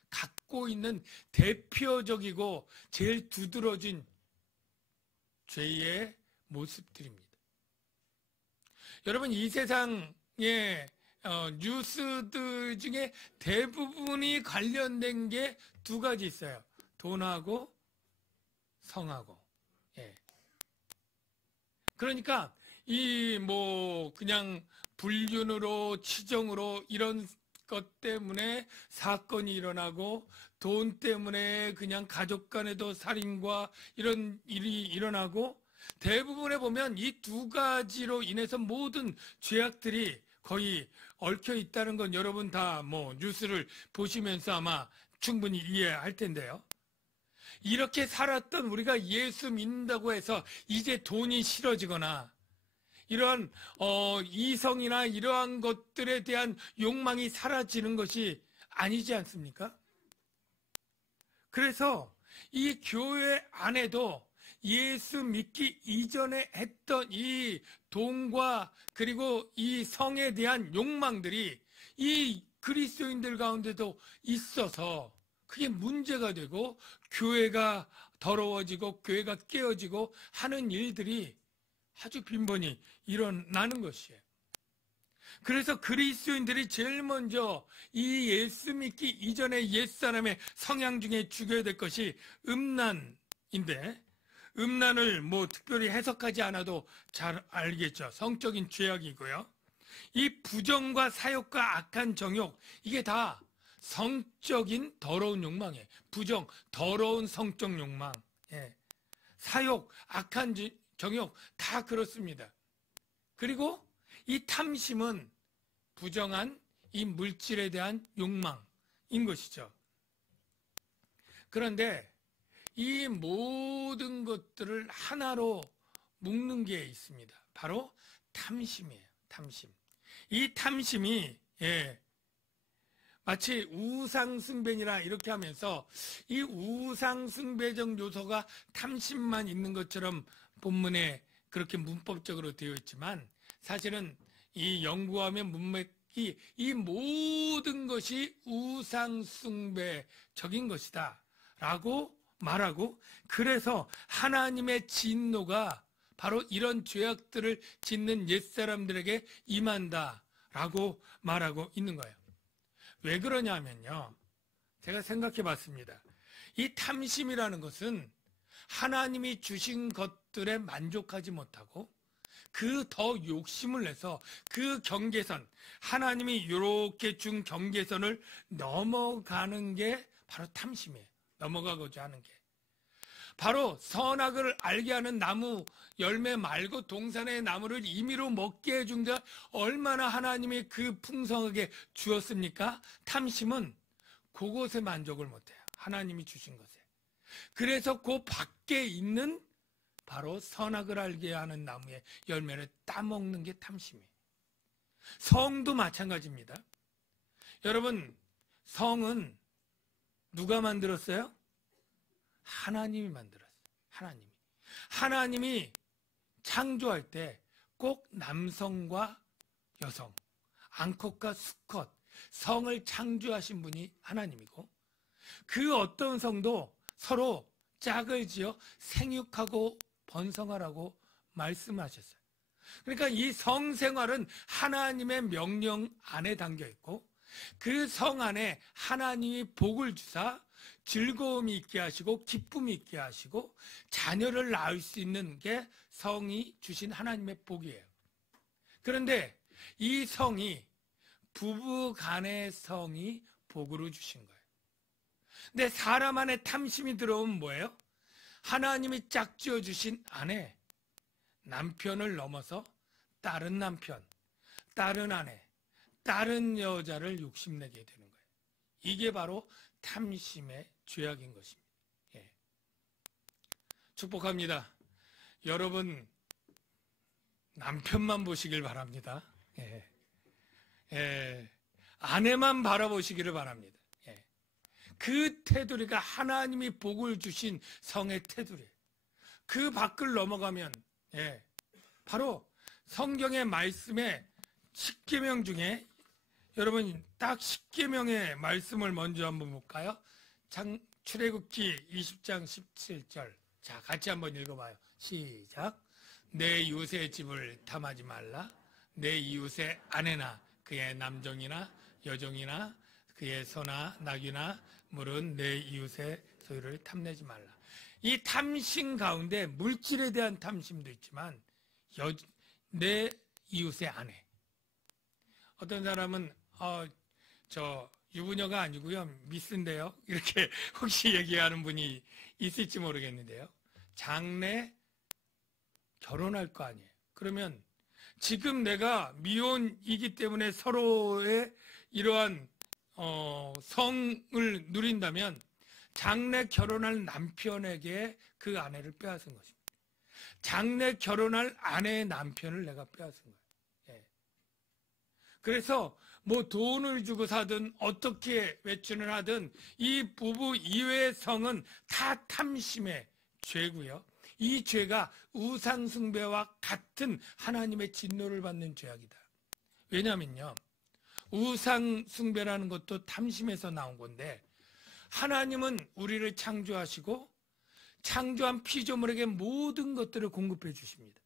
갖고 있는 대표적이고 제일 두드러진 죄의 모습들입니다. 여러분 이 세상의 뉴스들 중에 대부분이 관련된 게 2가지 있어요. 돈하고 성하고. 예. 그러니까 이 그냥 불륜으로 치정으로 이런 것 때문에 사건이 일어나고 돈 때문에 그냥 가족 간에도 살인과 이런 일이 일어나고 대부분에 보면 이 두 가지로 인해서 모든 죄악들이 거의 얽혀 있다는 건 여러분 다 뭐 뉴스를 보시면서 아마 충분히 이해할 텐데요. 이렇게 살았던 우리가 예수 믿는다고 해서 이제 돈이 싫어지거나 이러한 이성이나 이러한 것들에 대한 욕망이 사라지는 것이 아니지 않습니까? 그래서 이 교회 안에도 예수 믿기 이전에 했던 이 돈과 그리고 이 성에 대한 욕망들이 이 그리스도인들 가운데도 있어서 그게 문제가 되고 교회가 더러워지고 교회가 깨어지고 하는 일들이 아주 빈번히 일어나는 것이에요. 그래서 그리스도인들이 제일 먼저 이 예수 믿기 이전에 옛사람의 성향 중에 죽여야 될 것이 음란인데, 음란을 뭐 특별히 해석하지 않아도 잘 알겠죠. 성적인 죄악이고요. 이 부정과 사욕과 악한 정욕, 이게 다 성적인 더러운 욕망이에요. 부정, 더러운 성적 욕망, 사욕, 악한 정욕 다 그렇습니다. 그리고 이 탐심은 부정한 이 물질에 대한 욕망인 것이죠. 그런데 이 모든 것들을 하나로 묶는 게 있습니다. 바로 탐심이에요. 탐심. 이 탐심이 마치 우상숭배니라 이렇게 하면서 이 우상숭배적 요소가 탐심만 있는 것처럼 본문에 그렇게 문법적으로 되어 있지만 사실은 이 연구하면 문맥이 이 모든 것이 우상숭배적인 것이다 라고 말하고, 그래서 하나님의 진노가 바로 이런 죄악들을 짓는 옛사람들에게 임한다 라고 말하고 있는 거예요. 왜 그러냐면요, 제가 생각해 봤습니다. 이 탐심이라는 것은 하나님이 주신 것들에 만족하지 못하고 그 더 욕심을 내서 그 경계선, 하나님이 이렇게 준 경계선을 넘어가는 게 바로 탐심이에요. 넘어가고자 하는 게. 바로 선악을 알게 하는 나무 열매 말고 동산의 나무를 임의로 먹게 해준 게 얼마나 하나님이 그 풍성하게 주었습니까? 탐심은 그곳에 만족을 못해요. 하나님이 주신 것에. 그래서 그 밖에 있는 바로 선악을 알게 하는 나무의 열매를 따먹는 게 탐심이에요. 성도 마찬가지입니다. 여러분, 성은 누가 만들었어요? 하나님이 만들었어요. 하나님이 창조할 때 꼭 남성과 여성, 암컷과 수컷, 성을 창조하신 분이 하나님이고, 그 어떤 성도 서로 짝을 지어 생육하고 번성하라고 말씀하셨어요. 그러니까 이 성생활은 하나님의 명령 안에 담겨 있고, 그 성 안에 하나님이 복을 주사 즐거움이 있게 하시고 기쁨이 있게 하시고 자녀를 낳을 수 있는 게 성이 주신 하나님의 복이에요. 그런데 이 성이, 부부 간의 성이 복으로 주신 거예요. 근데 사람 안에 탐심이 들어오면 뭐예요? 하나님이 짝지어 주신 아내, 남편을 넘어서 다른 남편, 다른 아내, 다른 여자를 욕심내게 되는 거예요. 이게 바로 탐심의 죄악인 것입니다. 축복합니다. 여러분, 남편만 보시길 바랍니다. 아내만 바라보시기를 바랍니다. 그 테두리가 하나님이 복을 주신 성의 테두리. 그 밖을 넘어가면 바로 성경의 말씀에 10계명 중에 여러분 딱 10계명의 말씀을 먼저 한번 볼까요? 출애굽기 20장 17절. 자, 같이 한번 읽어봐요. 시작. 내 이웃의 집을 탐하지 말라. 내 이웃의 아내나 그의 남종이나 여종이나 그의 소나 낙이나 물은 내 이웃의 소유를 탐내지 말라. 이 탐심 가운데 물질에 대한 탐심도 있지만 내 이웃의 아내. 어떤 사람은 저 유부녀가 아니고요, 미스인데요. 이렇게 혹시 얘기하는 분이 있을지 모르겠는데요. 장래 결혼할 거 아니에요. 그러면 지금 내가 미혼이기 때문에 서로의 이러한 성을 누린다면 장래 결혼할 남편에게 그 아내를 빼앗은 것입니다. 장래 결혼할 아내의 남편을 내가 빼앗은 거예요. 예. 그래서 뭐 돈을 주고 사든 어떻게 외출을 하든 이 부부 이외의 성은 다 탐심의 죄고요. 이 죄가 우상숭배와 같은 하나님의 진노를 받는 죄악이다. 왜냐면요, 우상숭배라는 것도 탐심에서 나온 건데, 하나님은 우리를 창조하시고 창조한 피조물에게 모든 것들을 공급해 주십니다.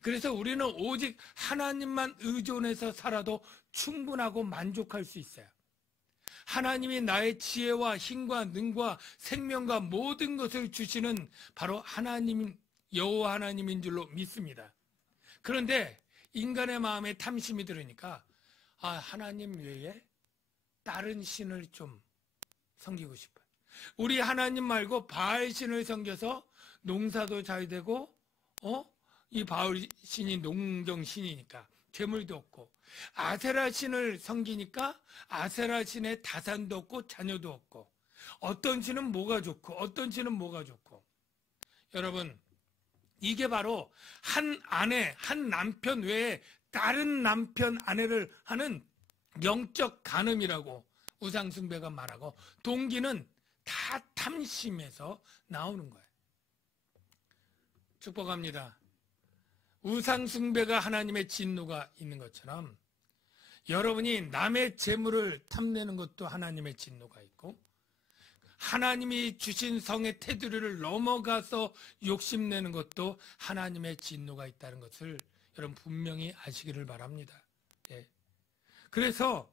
그래서 우리는 오직 하나님만 의존해서 살아도 충분하고 만족할 수 있어요. 하나님이 나의 지혜와 힘과 능과 생명과 모든 것을 주시는 바로 하나님, 여호와 하나님인 줄로 믿습니다. 그런데 인간의 마음에 탐심이 들으니까 하나님 외에 다른 신을 좀 섬기고 싶어요. 우리 하나님 말고 바알 신을 섬겨서 농사도 잘 되고 이 바알 신이 농경 신이니까 재물도 없고, 아세라 신을 섬기니까 아세라 신의 다산도 없고 자녀도 없고, 어떤 신은 뭐가 좋고 어떤 신은 뭐가 좋고. 여러분, 이게 바로 한 아내, 한 남편 외에 다른 남편, 아내를 하는 영적 간음이라고 우상숭배가 말하고, 동기는 다 탐심에서 나오는 거예요. 축복합니다. 우상숭배가 하나님의 진노가 있는 것처럼 여러분이 남의 재물을 탐내는 것도 하나님의 진노가 있고, 하나님이 주신 성의 테두리를 넘어가서 욕심내는 것도 하나님의 진노가 있다는 것을 여러분 분명히 아시기를 바랍니다. 예. 그래서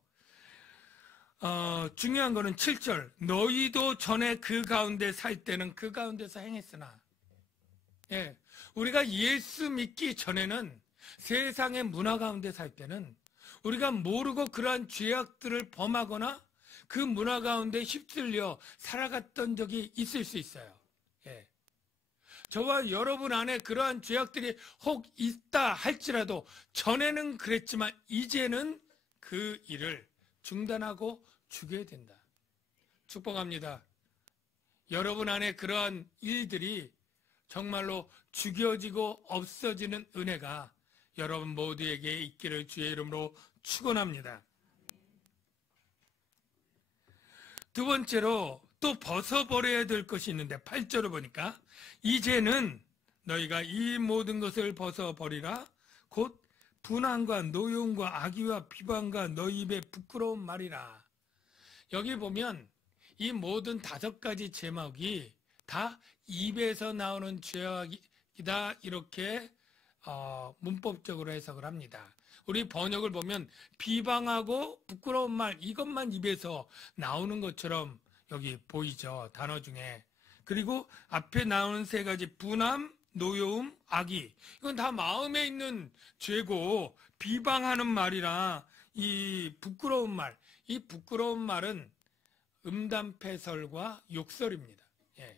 중요한 거는 7절, 너희도 전에 그 가운데 살 때는 그 가운데서 행했으나. 예. 우리가 예수 믿기 전에는 세상의 문화 가운데 살 때는 우리가 모르고 그러한 죄악들을 범하거나 그 문화 가운데 휩쓸려 살아갔던 적이 있을 수 있어요. 예. 저와 여러분 안에 그러한 죄악들이 혹 있다 할지라도 전에는 그랬지만 이제는 그 일을 중단하고 죽여야 된다. 축복합니다. 여러분 안에 그러한 일들이 정말로 죽여지고 없어지는 은혜가 여러분 모두에게 있기를 주의 이름으로 축원합니다. 두 번째로 또 벗어버려야 될 것이 있는데 8절을 보니까 이제는 너희가 이 모든 것을 벗어버리라. 곧 분한과 노여움과 악의와 비방과 너희 입의 부끄러운 말이라. 여기 보면 이 모든 5가지 제목이 다 입에서 나오는 죄악이다, 이렇게 문법적으로 해석을 합니다. 우리 번역을 보면 비방하고 부끄러운 말, 이것만 입에서 나오는 것처럼 여기 보이죠, 단어 중에. 그리고 앞에 나오는 3가지 분함, 노여움, 악의, 이건 다 마음에 있는 죄고, 비방하는 말이라 이 부끄러운 말, 이 부끄러운 말은 음담패설과 욕설입니다. 예.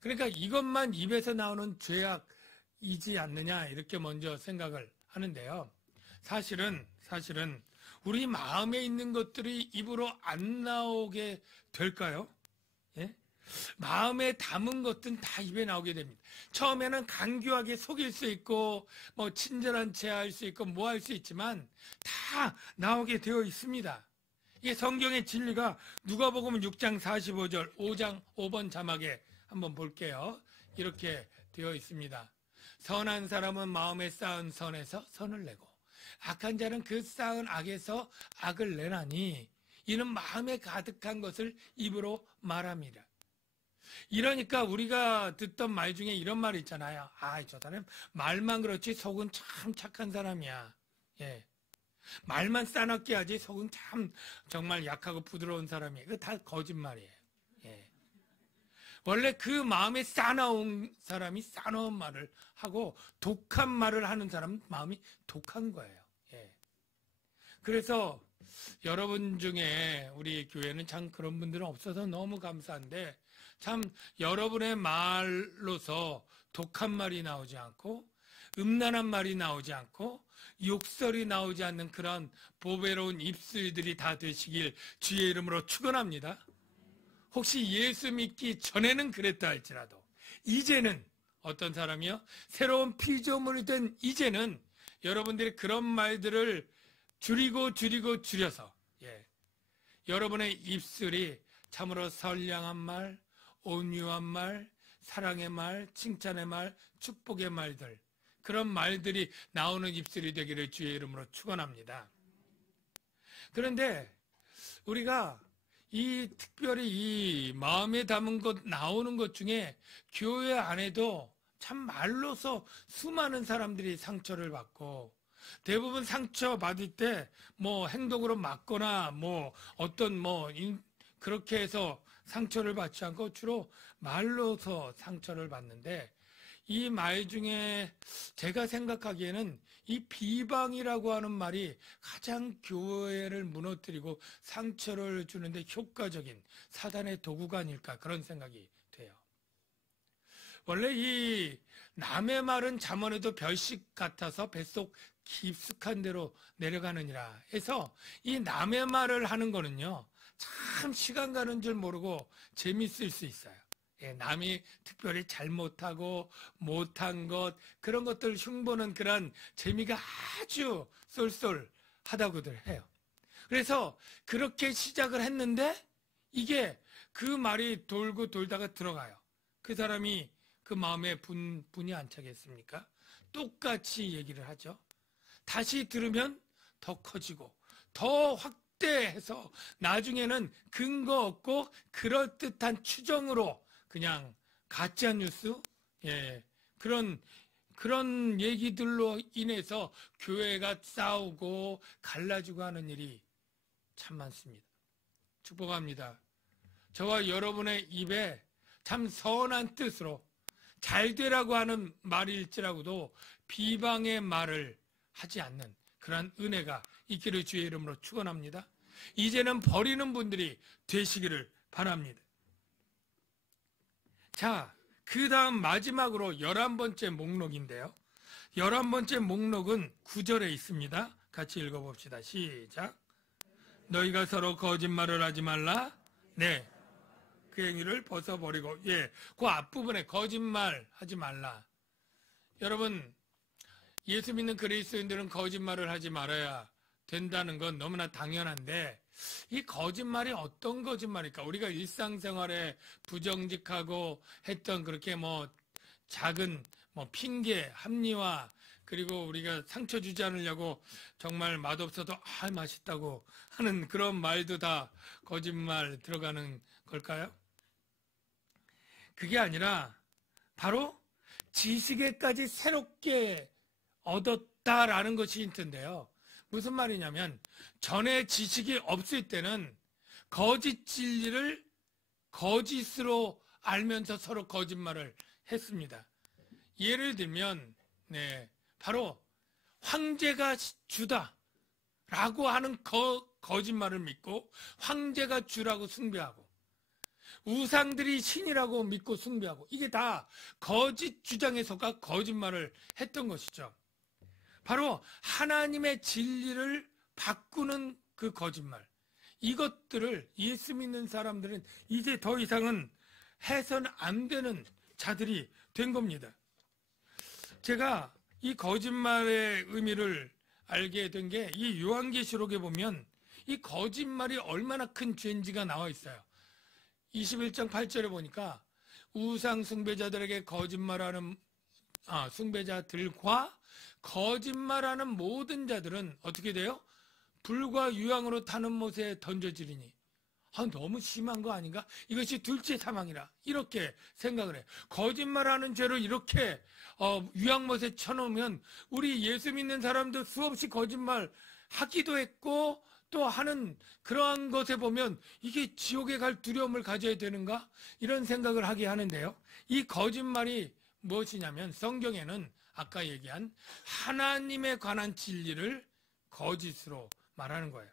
그러니까 이것만 입에서 나오는 죄악이지 않느냐, 이렇게 먼저 생각을 하는데요. 사실은 우리 마음에 있는 것들이 입으로 안 나오게 될까요? 예? 마음에 담은 것들은 다 입에 나오게 됩니다. 처음에는 간교하게 속일 수 있고 뭐 친절한 체 할 수 있고 뭐 할 수 있지만 다 나오게 되어 있습니다. 이게 성경의 진리가 누가복음 6장 45절 5장 5번 자막에 한번 볼게요. 이렇게 되어 있습니다. 선한 사람은 마음에 쌓은 선에서 선을 내고 악한 자는 그 쌓은 악에서 악을 내나니 이는 마음에 가득한 것을 입으로 말합니다. 이러니까 우리가 듣던 말 중에 이런 말 있잖아요. 저 사람 말만 그렇지 속은 참 착한 사람이야. 예. 말만 싸납게 하지 속은 참 정말 약하고 부드러운 사람이에요. 그거 다 거짓말이에요. 예. 원래 그 마음에 싸나운 사람이 싸나운 말을 하고 독한 말을 하는 사람은 마음이 독한 거예요. 예. 그래서 여러분 중에 우리 교회는 참 그런 분들은 없어서 너무 감사한데 참 여러분의 말로서 독한 말이 나오지 않고 음란한 말이 나오지 않고 욕설이 나오지 않는 그런 보배로운 입술들이 다 되시길 주의 이름으로 축원합니다. 혹시 예수 믿기 전에는 그랬다 할지라도 이제는 어떤 사람이요? 새로운 피조물이 된 이제는 여러분들이 그런 말들을 줄여서 여러분의 입술이 참으로 선량한 말, 온유한 말, 사랑의 말, 칭찬의 말, 축복의 말들 그런 말들이 나오는 입술이 되기를 주의 이름으로 축원합니다. 그런데 우리가 특별히 이 마음에 담은 것 나오는 것 중에 교회 안에도 참 말로서 수많은 사람들이 상처를 받고 대부분 상처 받을 때 뭐 행동으로 맞거나 뭐 어떤 그렇게 해서 상처를 받지 않고 주로 말로서 상처를 받는데 이 말 중에 제가 생각하기에는 이 비방이라고 하는 말이 가장 교회를 무너뜨리고 상처를 주는데 효과적인 사단의 도구가 아닐까 그런 생각이 돼요. 원래 이 남의 말은 잠언에도 별식 같아서 뱃속 깊숙한 데로 내려가느니라 해서 이 남의 말을 하는 거는요 참 시간 가는 줄 모르고 재밌을 수 있어요. 남이 특별히 잘못하고 못한 것 그런 것들 흉보는 그런 재미가 아주 쏠쏠하다고들 해요. 그래서 그렇게 시작을 했는데 이게 그 말이 돌고 돌다가 들어가요. 그 사람이 그 마음에 분이 안 차겠습니까? 똑같이 얘기를 하죠. 다시 들으면 더 커지고 더 확대해서 나중에는 근거 없고 그럴듯한 추정으로 그냥 가짜 뉴스 그런 얘기들로 인해서 교회가 싸우고 갈라지고 하는 일이 참 많습니다. 축복합니다. 저와 여러분의 입에 참 선한 뜻으로 잘 되라고 하는 말일지라고도 비방의 말을 하지 않는 그러한 은혜가 있기를 주의 이름으로 축원합니다. 이제는 버리는 분들이 되시기를 바랍니다. 자, 그 다음 마지막으로 11번째 목록인데요. 11번째 목록은 9절에 있습니다. 같이 읽어봅시다. 시작. 너희가 서로 거짓말을 하지 말라. 네. 그 행위를 벗어버리고 그 앞부분에 거짓말 하지 말라. 여러분 예수 믿는 그리스도인들은 거짓말을 하지 말아야 된다는 건 너무나 당연한데 이 거짓말이 어떤 거짓말일까? 우리가 일상생활에 부정직하고 했던 그렇게 작은 핑계, 합리화 그리고 우리가 상처 주지 않으려고 정말 맛없어도 맛있다고 하는 그런 말도 다 거짓말 들어가는 걸까요? 그게 아니라 바로 지식에까지 새롭게 얻었다라는 것이 힌트인데요. 무슨 말이냐면 전에 지식이 없을 때는 거짓 진리를 거짓으로 알면서 서로 거짓말을 했습니다. 예를 들면 바로 황제가 주다라고 하는 거짓말을 믿고 황제가 주라고 숭배하고 우상들이 신이라고 믿고 숭배하고 이게 다 거짓 주장에서가 거짓말을 했던 것이죠. 바로 하나님의 진리를 바꾸는 그 거짓말 이것들을 예수 믿는 사람들은 이제 더 이상은 해서는 안 되는 자들이 된 겁니다. 제가 이 거짓말의 의미를 알게 된 게 이 요한계시록에 보면 이 거짓말이 얼마나 큰 죄인지가 나와 있어요. 21장 8절에 보니까 우상 숭배자들에게 거짓말하는 숭배자들과 거짓말하는 모든 자들은 어떻게 돼요? 불과 유황으로 타는 못에 던져지리니 너무 심한 거 아닌가? 이것이 둘째 사망이라 이렇게 생각을 해요. 거짓말하는 죄를 이렇게 유황못에 쳐놓으면 우리 예수 믿는 사람도 수없이 거짓말 하기도 했고 또 하는 그러한 것에 보면 이게 지옥에 갈 두려움을 가져야 되는가? 이런 생각을 하게 하는데요. 이 거짓말이 무엇이냐면 성경에는 아까 얘기한 하나님에 관한 진리를 거짓으로 말하는 거예요.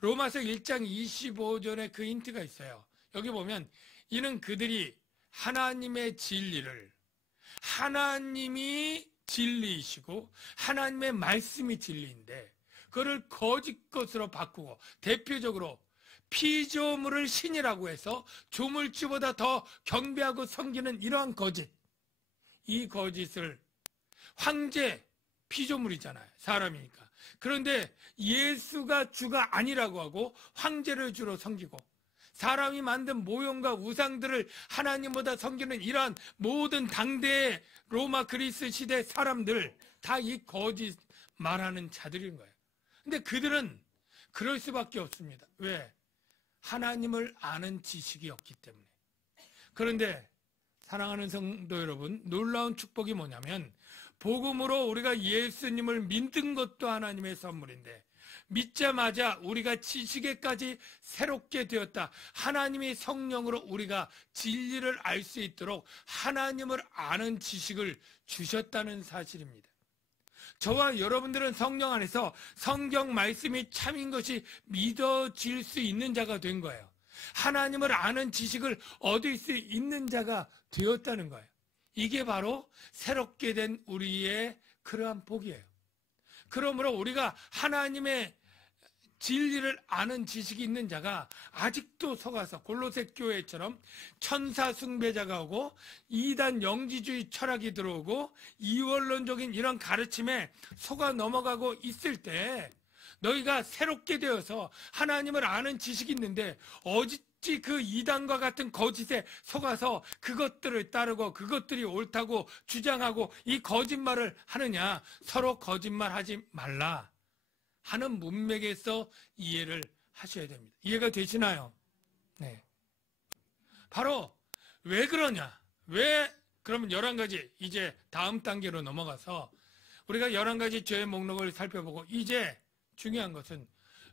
로마서 1장 25절에 그 힌트가 있어요. 여기 보면 이는 그들이 하나님의 진리를, 하나님이 진리이시고 하나님의 말씀이 진리인데 그거를 거짓 것으로 바꾸고, 대표적으로 피조물을 신이라고 해서 조물주보다 더 경배하고 섬기는 이러한 거짓, 이 거짓을, 황제 피조물이잖아요, 사람이니까. 그런데 예수가 주가 아니라고 하고 황제를 주로 섬기고 사람이 만든 모형과 우상들을 하나님보다 섬기는 이러한 모든 당대의 로마 그리스 시대 사람들, 다 이 거짓 말하는 자들인 거예요. 근데 그들은 그럴 수밖에 없습니다. 왜? 하나님을 아는 지식이 없기 때문에. 그런데 사랑하는 성도 여러분, 놀라운 축복이 뭐냐면 복음으로 우리가 예수님을 믿는 것도 하나님의 선물인데 믿자마자 우리가 지식에까지 새롭게 되었다. 하나님이 성령으로 우리가 진리를 알 수 있도록 하나님을 아는 지식을 주셨다는 사실입니다. 저와 여러분들은 성령 안에서 성경 말씀이 참인 것이 믿어질 수 있는 자가 된 거예요. 하나님을 아는 지식을 얻을 수 있는 자가 되었다는 거예요. 이게 바로 새롭게 된 우리의 그러한 복이에요. 그러므로 우리가 하나님의 진리를 아는 지식이 있는 자가 아직도 속아서 골로새 교회처럼 천사 숭배자가 오고 이단 영지주의 철학이 들어오고 이원론적인 이런 가르침에 속아 넘어가고 있을 때 너희가 새롭게 되어서 하나님을 아는 지식이 있는데 어찌 그 이단과 같은 거짓에 속아서 그것들을 따르고 그것들이 옳다고 주장하고 이 거짓말을 하느냐. 서로 거짓말하지 말라 하는 문맥에서 이해를 하셔야 됩니다. 이해가 되시나요? 네. 바로 왜 그러냐? 왜 그러면 11가지, 이제 다음 단계로 넘어가서 우리가 11가지 죄의 목록을 살펴보고 이제 중요한 것은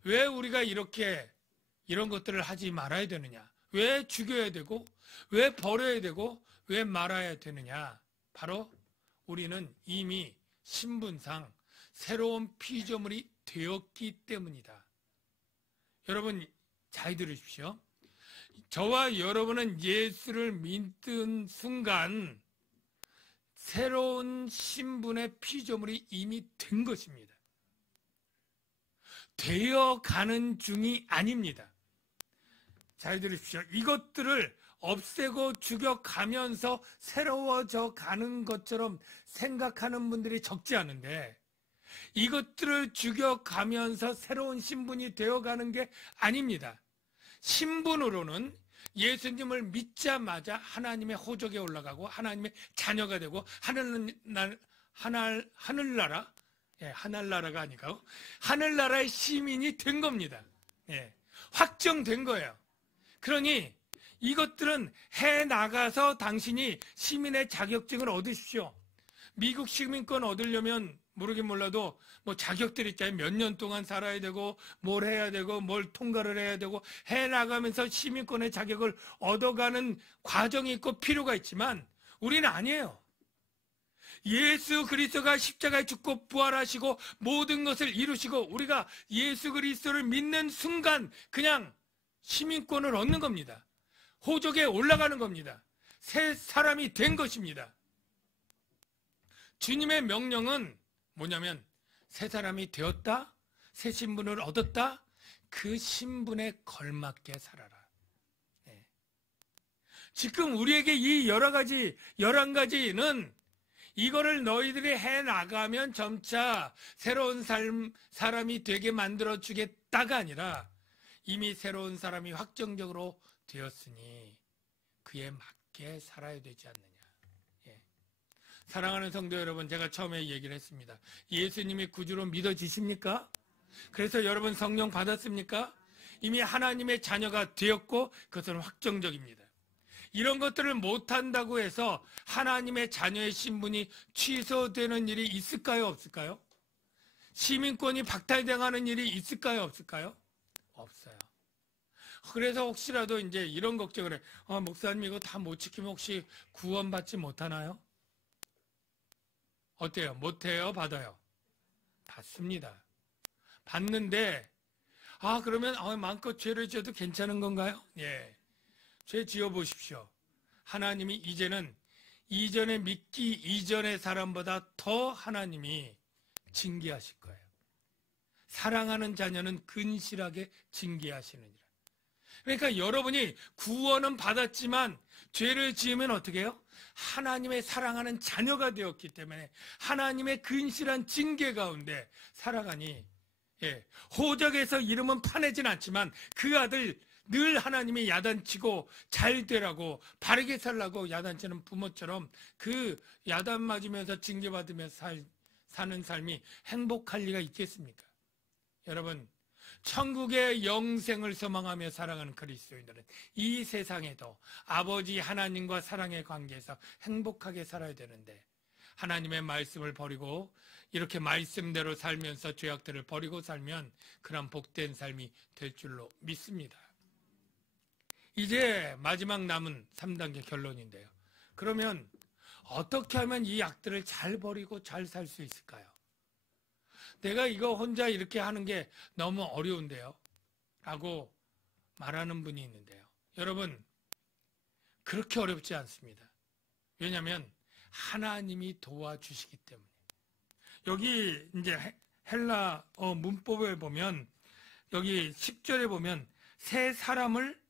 왜 우리가 이렇게 이런 것들을 하지 말아야 되느냐? 왜 죽여야 되고 왜 버려야 되고 왜 말아야 되느냐? 바로 우리는 이미 신분상 새로운 피조물이 되었기 때문이다. 여러분 잘 들으십시오. 저와 여러분은 예수를 믿는 순간 새로운 신분의 피조물이 이미 된 것입니다. 되어가는 중이 아닙니다. 잘 들으십시오. 이것들을 없애고 죽여가면서 새로워져 가는 것처럼 생각하는 분들이 적지 않은데 이것들을 죽여가면서 새로운 신분이 되어가는 게 아닙니다. 신분으로는 예수님을 믿자마자 하나님의 호적에 올라가고 하나님의 자녀가 되고 하늘나라, 하늘나라가 아니고 하늘나라의 시민이 된 겁니다. 확정된 거예요. 그러니 이것들은 해나가서 당신이 시민의 자격증을 얻으십시오. 미국 시민권 얻으려면 모르긴 몰라도 뭐 자격들이 있잖아요. 몇 년 동안 살아야 되고 뭘 해야 되고 뭘 통과를 해야 되고 해나가면서 시민권의 자격을 얻어가는 과정이 있고 필요가 있지만 우리는 아니에요. 예수 그리스도가 십자가에 죽고 부활하시고 모든 것을 이루시고 우리가 예수 그리스도를 믿는 순간 그냥 시민권을 얻는 겁니다. 호적에 올라가는 겁니다. 새 사람이 된 것입니다. 주님의 명령은 뭐냐면 새 사람이 되었다, 새 신분을 얻었다, 그 신분에 걸맞게 살아라. 지금 우리에게 이 11가지는 이거를 너희들이 해나가면 점차 새로운 사람이 되게 만들어주겠다가 아니라 이미 새로운 사람이 확정적으로 되었으니 그에 맞게 살아야 되지 않느냐. 사랑하는 성도 여러분, 제가 처음에 얘기를 했습니다. 예수님이 구주로 믿어지십니까? 그래서 여러분 성령 받았습니까? 이미 하나님의 자녀가 되었고 그것은 확정적입니다. 이런 것들을 못한다고 해서 하나님의 자녀의 신분이 취소되는 일이 있을까요? 없을까요? 시민권이 박탈당하는 일이 있을까요? 없을까요? 없어요. 그래서 혹시라도 이제 이런 걱정을 해. 목사님 이거 다 못 지키면 혹시 구원받지 못하나요? 어때요? 못해요? 받아요? 받습니다. 받는데 그러면 마음껏 죄를 지어도 괜찮은 건가요? 예. 죄 지어 보십시오. 하나님이 이제는 이전에 믿기 이전의 사람보다 더 하나님이 징계하실 거예요. 사랑하는 자녀는 근실하게 징계하시느니라. 그러니까 여러분이 구원은 받았지만 죄를 지으면 어떻게 해요? 하나님의 사랑하는 자녀가 되었기 때문에 하나님의 근실한 징계 가운데 살아가니, 호적에서 이름은 파내진 않지만 그 아들 늘 하나님이 야단치고 잘 되라고 바르게 살라고 야단치는 부모처럼 그 야단 맞으면서 징계받으면서 사는 삶이 행복할 리가 있겠습니까? 여러분, 천국의 영생을 소망하며 살아가는 그리스도인들은 이 세상에도 아버지 하나님과 사랑의 관계에서 행복하게 살아야 되는데, 하나님의 말씀을 버리고 이렇게 말씀대로 살면서 죄악들을 버리고 살면 그런 복된 삶이 될 줄로 믿습니다. 이제 마지막 남은 3단계 결론인데요. 그러면 어떻게 하면 이 악들을 잘 버리고 잘 살 수 있을까요? 내가 이거 혼자 이렇게 하는 게 너무 어려운데요 라고 말하는 분이 있는데요. 여러분, 그렇게 어렵지 않습니다. 왜냐하면 하나님이 도와주시기 때문에. 여기 이제 헬라 문법에 보면, 여기 10절에 보면 새 사람을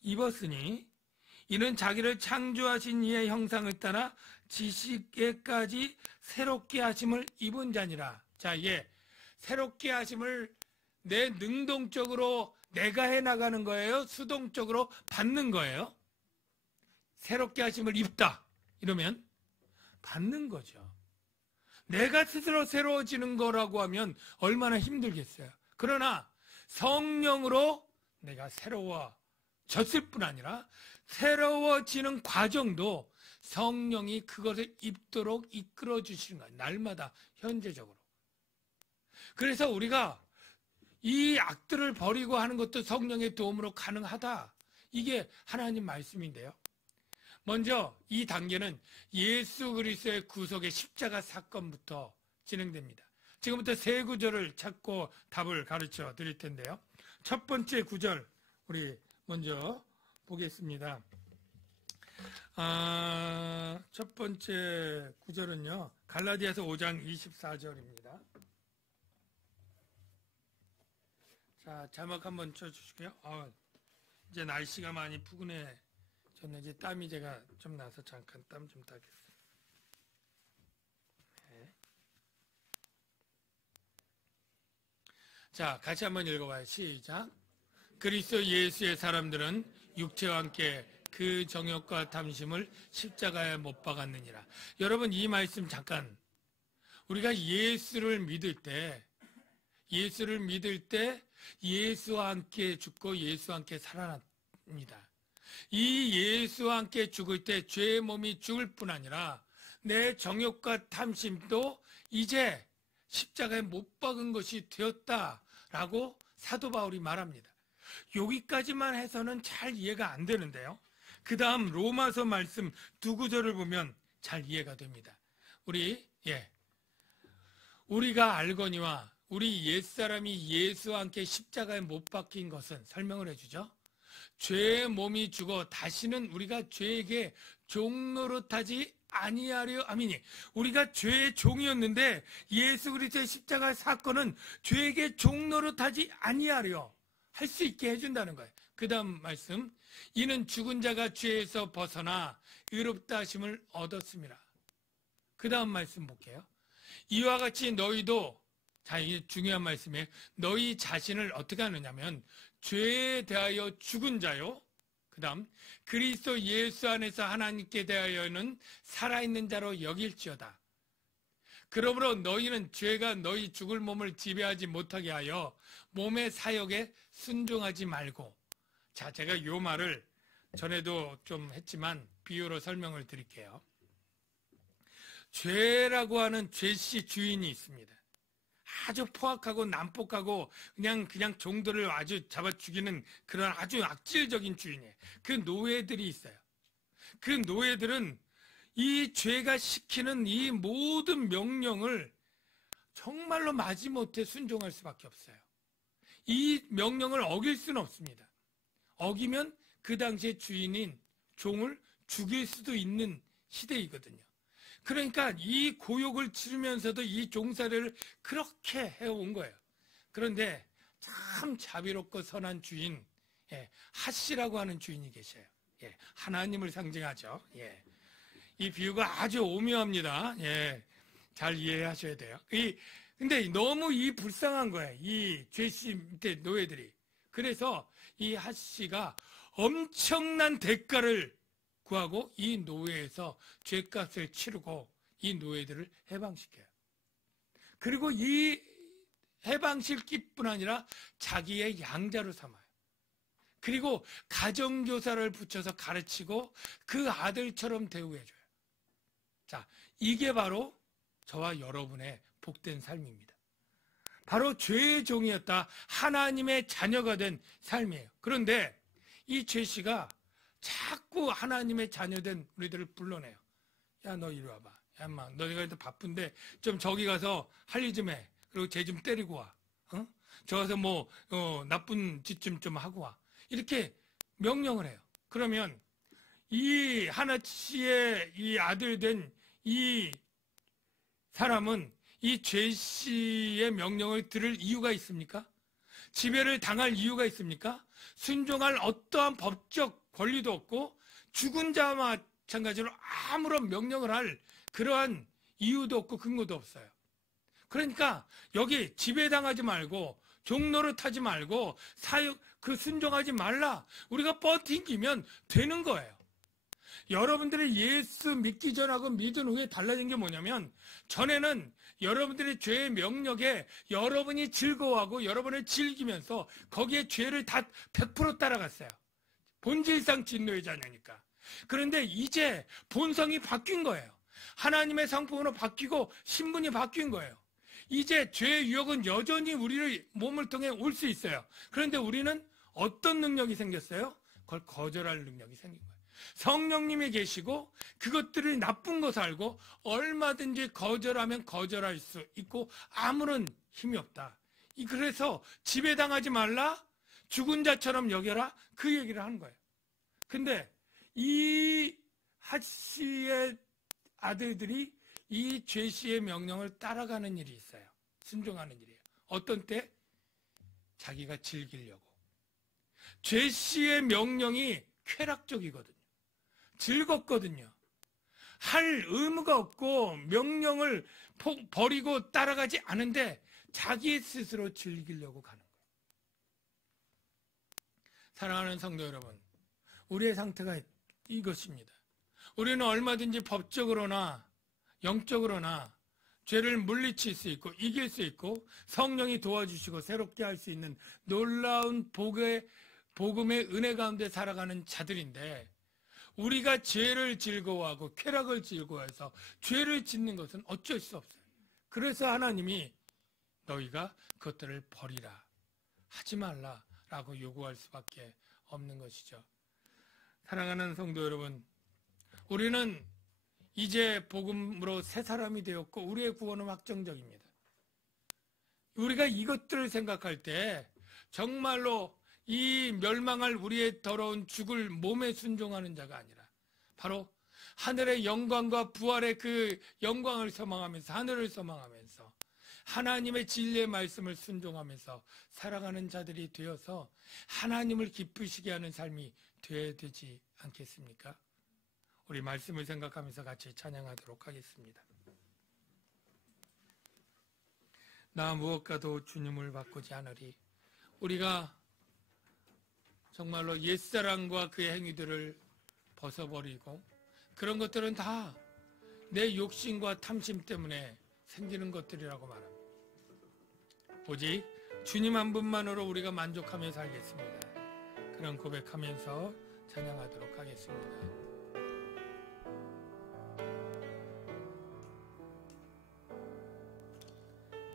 입었으니 이는 자기를 창조하신 이의 형상을 따라 지식에까지 새롭게 하심을 입은 자니라. 자, 이게 새롭게 하심을 내 능동적으로 내가 해나가는 거예요? 수동적으로 받는 거예요? 새롭게 하심을 입다 이러면 받는 거죠. 내가 스스로 새로워지는 거라고 하면 얼마나 힘들겠어요. 그러나 성령으로 내가 새로워졌을 뿐 아니라 새로워지는 과정도 성령이 그것을 입도록 이끌어 주시는 거예요. 날마다 현재적으로. 그래서 우리가 이 악들을 버리고 하는 것도 성령의 도움으로 가능하다. 이게 하나님 말씀인데요. 먼저 이 단계는 예수 그리스도의 구속의 십자가 사건부터 진행됩니다. 지금부터 세 구절을 찾고 답을 가르쳐 드릴 텐데요. 첫 번째 구절 우리 먼저 보겠습니다. 첫 번째 구절은요, 갈라디아서 5장 24절입니다. 자, 자막 한번 쳐주시고요. 이제 날씨가 많이 푸근해졌는지 땀이 제가 좀 나서 잠깐 땀 좀 따겠습니다. 네. 자, 같이 한번 읽어봐요. 시작. 그리스도 예수의 사람들은 육체와 함께 그 정욕과 탐심을 십자가에 못 박았느니라. 여러분, 이 말씀 잠깐, 우리가 예수를 믿을 때 예수와 함께 죽고 예수와 함께 살아납니다. 이 예수와 함께 죽을 때 죄의 몸이 죽을 뿐 아니라 내 정욕과 탐심도 이제 십자가에 못 박은 것이 되었다라고 사도 바울이 말합니다. 여기까지만 해서는 잘 이해가 안 되는데요. 그 다음 로마서 말씀 두 구절을 보면 잘 이해가 됩니다. 우리가 알거니와 우리 옛사람이 예수와 함께 십자가에 못 박힌 것은 설명을 해주죠. 죄의 몸이 죽어 다시는 우리가 죄에게 종노릇하지 아니하려 함이니, 우리가 죄의 종이었는데 예수 그리스도의 십자가 사건은 죄에게 종노릇하지 아니하려 할 수 있게 해준다는 거예요. 그 다음 말씀, 이는 죽은 자가 죄에서 벗어나 의롭다 하심을 얻었습니다. 그 다음 말씀 볼게요. 이와 같이 너희도, 자, 이게 중요한 말씀이에요. 너희 자신을 어떻게 하느냐면 죄에 대하여 죽은 자요, 그 다음 그리스도 예수 안에서 하나님께 대하여는 살아있는 자로 여길지어다. 그러므로 너희는 죄가 너희 죽을 몸을 지배하지 못하게 하여 몸의 사역에 순종하지 말고. 자, 제가 이 말을 전에도 좀 했지만 비유로 설명을 드릴게요. 죄라고 하는 죄씨 주인이 있습니다. 아주 포악하고 난폭하고 그냥 종들을 아주 잡아 죽이는 그런 아주 악질적인 주인이에요. 그 노예들이 있어요. 그 노예들은 이 죄가 시키는 이 모든 명령을 정말로 마지못해 순종할 수밖에 없어요. 이 명령을 어길 수는 없습니다. 어기면 그 당시에 주인인 종을 죽일 수도 있는 시대이거든요. 그러니까 이 고욕을 치르면서도 이 종살이를 그렇게 해온 거예요. 그런데 참 자비롭고 선한 주인, 핫시라고 하는 주인이 계셔요. 하나님을 상징하죠. 이 비유가 아주 오묘합니다. 잘 이해하셔야 돼요. 근데 너무 이 불쌍한 거예요. 이 죄씨 밑에 노예들이. 그래서 이 핫시가 엄청난 대가를 구하고 이 노예에서 죄값을 치르고 이 노예들을 해방시켜요. 그리고 이 해방시킬뿐 아니라 자기의 양자로 삼아요. 그리고 가정교사를 붙여서 가르치고 그 아들처럼 대우해줘요. 자, 이게 바로 저와 여러분의 복된 삶입니다. 바로 죄의 종이었다 하나님의 자녀가 된 삶이에요. 그런데 이 죄씨가 자꾸 하나님의 자녀된 우리들을 불러내요. 야, 너 이리 와봐. 야, 인마, 너희가 바쁜데 좀 저기 가서 할 일 좀 해. 그리고 쟤 좀 때리고 와. 저 가서 뭐 나쁜 짓 좀 하고 와. 이렇게 명령을 해요. 그러면 이 하나씨의 이 아들 된 이 사람은 이 죄씨의 명령을 들을 이유가 있습니까? 지배를 당할 이유가 있습니까? 순종할 어떠한 법적 권리도 없고 죽은 자와 마찬가지로 아무런 명령을 할 그러한 이유도 없고 근거도 없어요. 그러니까 여기 지배당하지 말고 종노릇하지 말고 사육 순종하지 말라. 우리가 버팅기면 되는 거예요. 여러분들이 예수 믿기 전하고 믿은 후에 달라진 게 뭐냐면 전에는 여러분들의 죄의 명령에 여러분이 즐거워하고 여러분을 즐기면서 거기에 죄를 다 100% 따라갔어요. 본질상 진노의 자녀니까. 그런데 이제 본성이 바뀐 거예요. 하나님의 성품으로 바뀌고 신분이 바뀐 거예요. 이제 죄의 유혹은 여전히 우리를 몸을 통해 올 수 있어요. 그런데 우리는 어떤 능력이 생겼어요? 그걸 거절할 능력이 생긴 거예요. 성령님이 계시고 그것들을 나쁜 것을 알고 얼마든지 거절하면 거절할 수 있고 아무런 힘이 없다. 그래서 지배당하지 말라, 죽은 자처럼 여겨라, 그 얘기를 하는 거예요. 근데 이 핫씨의 아들들이 이 죄씨의 명령을 따라가는 일이 있어요. 순종하는 일이에요. 어떤 때? 자기가 즐기려고. 죄씨의 명령이 쾌락적이거든요. 즐겁거든요. 할 의무가 없고 명령을 버리고 따라가지 않은데 자기 스스로 즐기려고 가는 거예요. 사랑하는 성도 여러분, 우리의 상태가 이것입니다. 우리는 얼마든지 법적으로나 영적으로나 죄를 물리칠 수 있고 이길 수 있고 성령이 도와주시고 새롭게 할 수 있는 놀라운 복음의 은혜 가운데 살아가는 자들인데 우리가 죄를 즐거워하고 쾌락을 즐거워해서 죄를 짓는 것은 어쩔 수 없어요. 그래서 하나님이 너희가 그것들을 버리라, 하지 말라라고 요구할 수밖에 없는 것이죠. 사랑하는 성도 여러분, 우리는 이제 복음으로 새 사람이 되었고 우리의 구원은 확정적입니다. 우리가 이것들을 생각할 때 정말로 이 멸망할 우리의 더러운 죽을 몸에 순종하는 자가 아니라 바로 하늘의 영광과 부활의 그 영광을 소망하면서 하늘을 소망하면서 하나님의 진리의 말씀을 순종하면서 살아가는 자들이 되어서 하나님을 기쁘시게 하는 삶이 되어야 되지 않겠습니까? 우리 말씀을 생각하면서 같이 찬양하도록 하겠습니다. 나 무엇과도 주님을 바꾸지 않으리. 우리가 정말로 옛사랑과 그의 행위들을 벗어버리고 그런 것들은 다 내 욕심과 탐심 때문에 생기는 것들이라고 말합니다. 오직 주님 한 분만으로 우리가 만족하며 살겠습니다. 그런 고백하면서 찬양하도록 하겠습니다.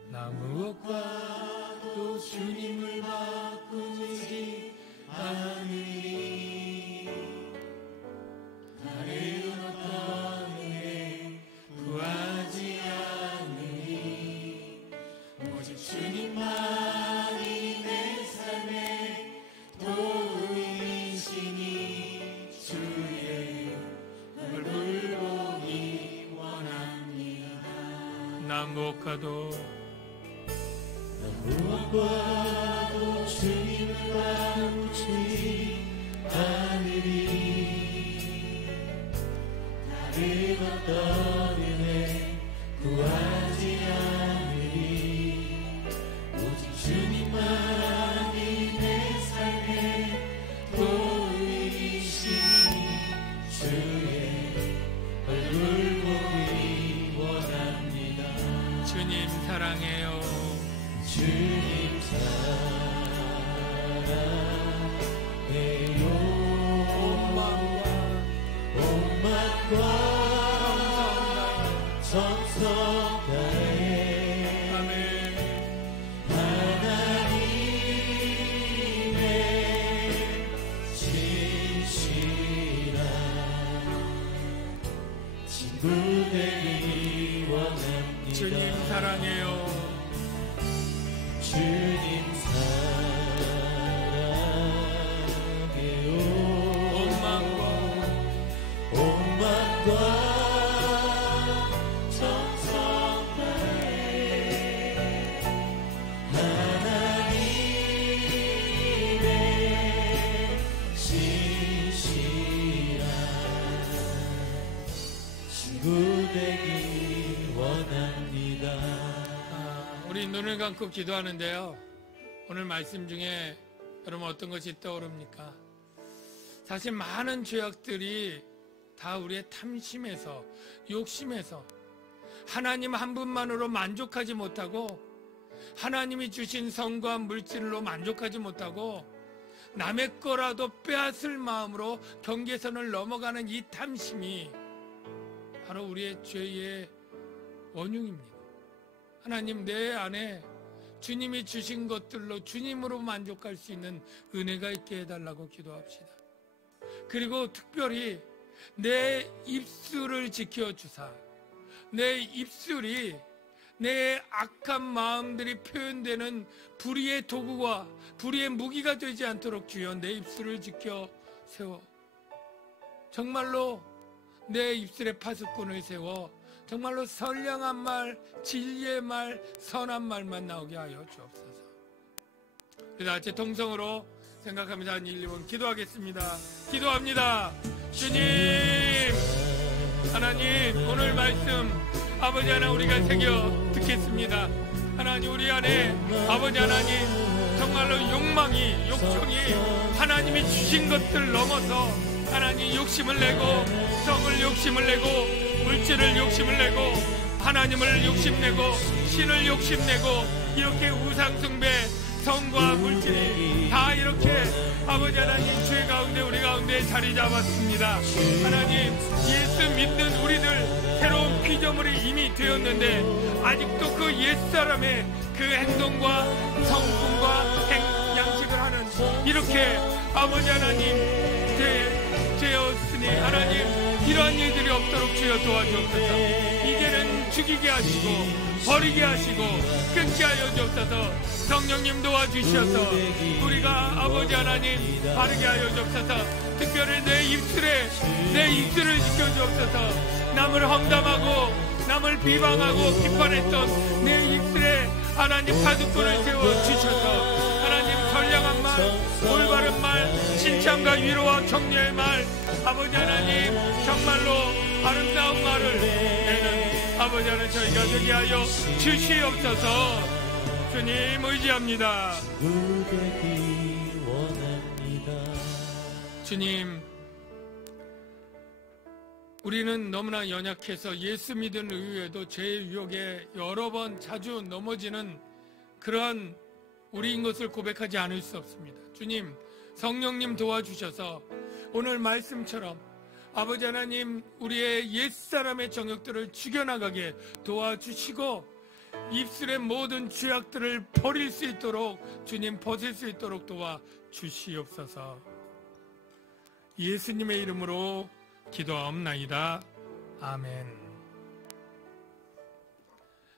나 무엇과도 주님을 바꾸지 않으리. 다른 어떤 은혜 구하지 않으리. 오직 주님만이 내 무엇보다도 주님을 바라보지 않으리. 다른 어떤 은혜 구하지 않으리. 오직 주님만이 내 삶의 도이시니 주의 얼굴 보기 원합니다. 주님 사랑해요. 주님 사랑해요. 온 마음과 정성 다해 아멘. 하나님의 진실한 친구 되기 원합니다. 주님 사랑해요. 주님 사랑해요. 온 마음과 정성 다해 하나님의 진실한 친구 되기 원합니다. 우리 눈을 감고 기도하는데요. 오늘 말씀 중에 여러분 어떤 것이 떠오릅니까? 사실 많은 죄악들이 다 우리의 탐심에서, 욕심에서 하나님 한 분만으로 만족하지 못하고 하나님이 주신 성과 물질로 만족하지 못하고 남의 거라도 빼앗을 마음으로 경계선을 넘어가는 이 탐심이 바로 우리의 죄의 원흉입니다. 하나님, 내 안에 주님이 주신 것들로 주님으로 만족할 수 있는 은혜가 있게 해달라고 기도합시다. 그리고 특별히 내 입술을 지켜주사, 내 입술이 내 악한 마음들이 표현되는 불의의 도구와 불의의 무기가 되지 않도록 주여 내 입술을 지켜 세워 정말로 내 입술에 파수꾼을 세워 정말로 선량한 말, 진리의 말, 선한 말만 나오게 하여 주옵소서. 그래서 같이 통성으로 생각하면서 한 1, 2분 기도하겠습니다. 기도합니다. 주님, 하나님, 오늘 말씀 아버지 하나 우리가 새겨 듣겠습니다. 하나님, 우리 안에 아버지 하나님 정말로 욕망이, 욕정이 하나님이 주신 것들 넘어서 하나님 욕심을 내고, 성을 욕심을 내고, 물질을 욕심을 내고, 하나님을 욕심내고, 신을 욕심내고, 이렇게 우상숭배, 성과 물질이 다 이렇게 아버지 하나님 죄 가운데 우리 가운데 자리 잡았습니다. 하나님, 예수 믿는 우리들 새로운 피조물이 이미 되었는데 아직도 그 옛사람의 그 행동과 성품과 양식을 하는 이렇게 아버지 하나님 되었으니 하나님 이러한 일들이 없도록 주여 도와주옵소서. 이제는 죽이게 하시고 버리게 하시고 끊게 하여 주옵소서. 성령님 도와주셔서 우리가 아버지 하나님 바르게 하여 주옵소서. 특별히 내 입술을 지켜주옵소서. 남을 험담하고 남을 비방하고 비판했던 내 입술에 하나님 파수꾼을 세워주셔서 하나님 선량한 말, 올바른 말, 칭찬과 위로와 격려의 말, 아버지 하나님 정말로 아름다운 말을 내는 아버지 하나님 저희가 되게 하여 주시옵소서. 주님 의지합니다. 주님, 우리는 너무나 연약해서 예수 믿은 이후에도 죄의 유혹에 여러 번 자주 넘어지는 그러한 우리인 것을 고백하지 않을 수 없습니다. 주님, 성령님 도와주셔서 오늘 말씀처럼 아버지 하나님 우리의 옛사람의 정욕들을 죽여나가게 도와주시고 입술의 모든 죄악들을 버릴 수 있도록 주님 벗을 수 있도록 도와주시옵소서. 예수님의 이름으로 기도하옵나이다. 아멘.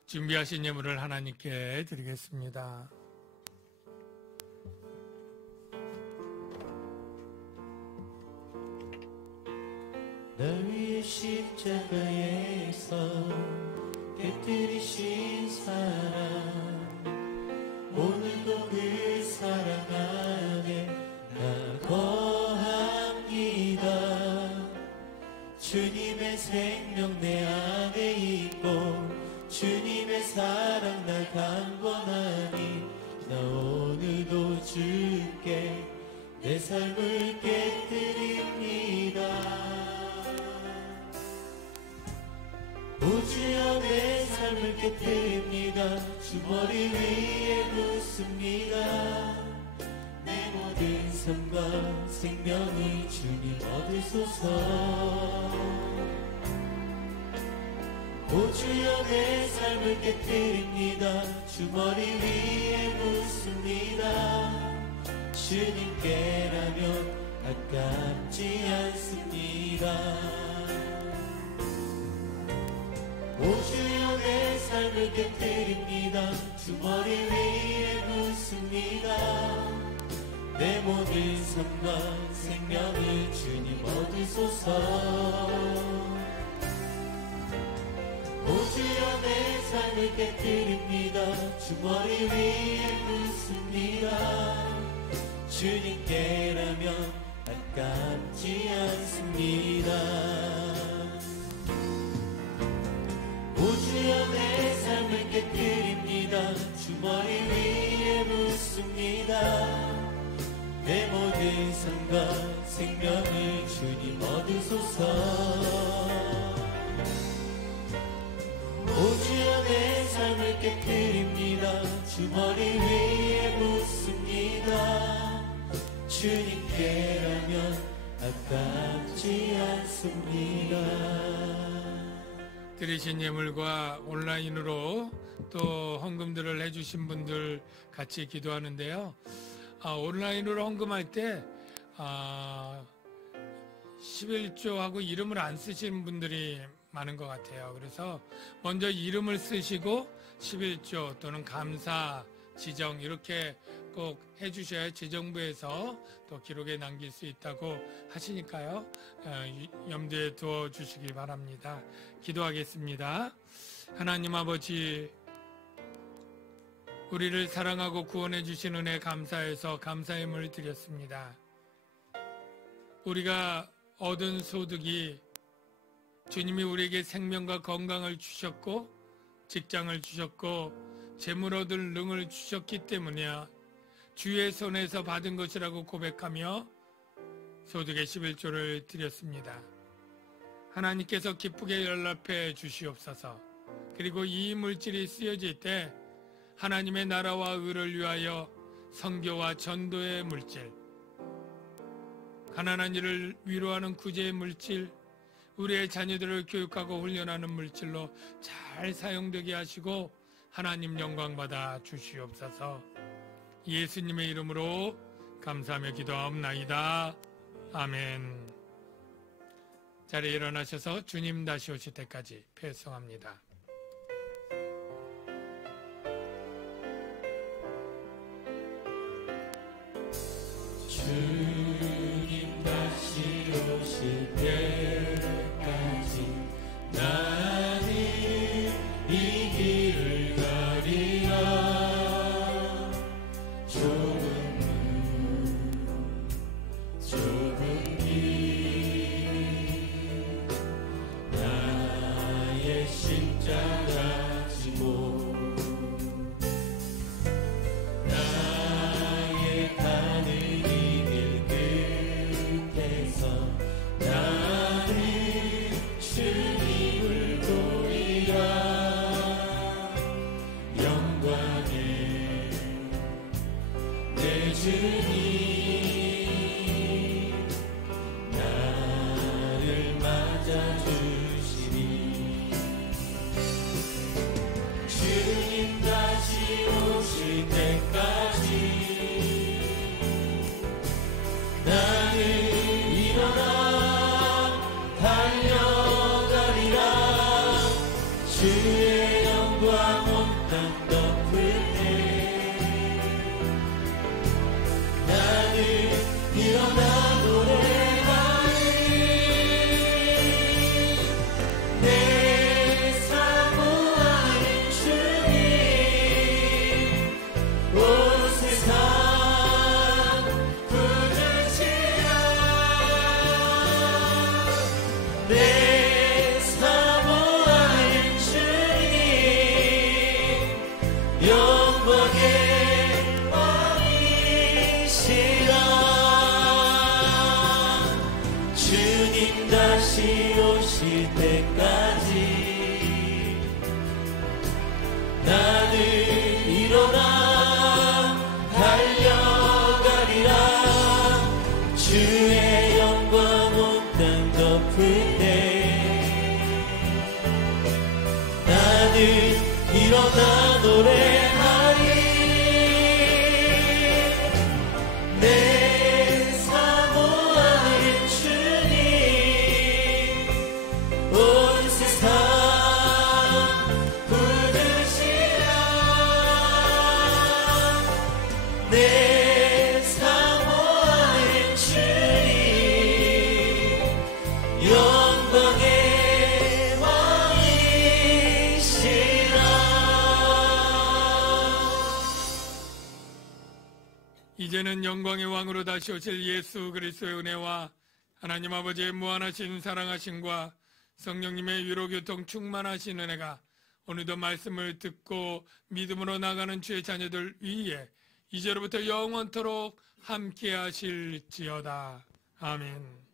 준비하신 예물을 하나님께 드리겠습니다. 널 위해 십자가에서 깨뜨리신 사랑, 오늘도 그 사랑 안에 나 거합니다. 주님의 생명 내 안에 있고 주님의 사랑 날 강권하니 나 오늘도 주께 내 삶을 깨뜨립니다. 오 주여 내 삶을 깨뜨립니다. 주 머리 위에 묻습니다. 내 모든 삶과 생명을 주님 얻으소서. 오 주여 내 삶을 깨뜨립니다. 주 머리 위에 묻습니다. 주님께라면 아깝지 않습니다. 오 주여 내 삶을 깨뜨립니다. 주 머리 위에 묻습니다. 내 모든 삶과 생명을 주님 얻으소서. 오 주여 내 삶을 깨뜨립니다. 주 머리 위에 묻습니다. 주님께라면 아깝지 않습니다. 오 주여 내 삶을 깨뜨립니다. 주 머리 위에 묻습니다. 내 모든 삶과 생명을 주님 얻으소서. 오 주여 내 삶을 깨뜨립니다. 주 머리 위에 묻습니다. 주님께라면 아깝지 않습니다. 드리신 예물과 온라인으로 또 헌금들을 해주신 분들 같이 기도하는데요. 온라인으로 헌금할 때 11조하고 이름을 안 쓰시는 분들이 많은 것 같아요. 그래서 먼저 이름을 쓰시고 11조 또는 감사, 지정 이렇게 꼭 해주셔야 재정부에서 또 기록에 남길 수 있다고 하시니까요. 염두에 두어 주시기 바랍니다. 기도하겠습니다. 하나님 아버지, 우리를 사랑하고 구원해 주신 은혜 감사해서 감사의 예물을 드렸습니다. 우리가 얻은 소득이 주님이 우리에게 생명과 건강을 주셨고 직장을 주셨고 재물 얻을 능을 주셨기 때문이야 주의 손에서 받은 것이라고 고백하며 소득의 11조를 드렸습니다. 하나님께서 기쁘게 연락해 주시옵소서. 그리고 이 물질이 쓰여질 때 하나님의 나라와 의를 위하여 선교와 전도의 물질, 가난한 이를 위로하는 구제의 물질, 우리의 자녀들을 교육하고 훈련하는 물질로 잘 사용되게 하시고 하나님 영광 받아 주시옵소서. 예수님의 이름으로 감사하며 기도하옵나이다. 아멘. 자리에 일어나셔서 주님 다시 오실 때까지 배송합니다. 주님 다시 오실 때까지 나는 이 길을 가리라. 좁은 길 나의 십자가 지고 나의 가는 주님을 보리라. 영광의 내 주님 나를 맞아주시니 주님 다시 오실 때까지 나는 일어나 주의 영광 온 땅 덮을 때 이제는 영광의 왕으로 다시 오실 예수 그리스도의 은혜와 하나님 아버지의 무한하신 사랑하심과 성령님의 위로교통 충만하신 은혜가 오늘도 말씀을 듣고 믿음으로 나가는 주의 자녀들 위에 이제로부터 영원토록 함께 하실지어다. 아멘.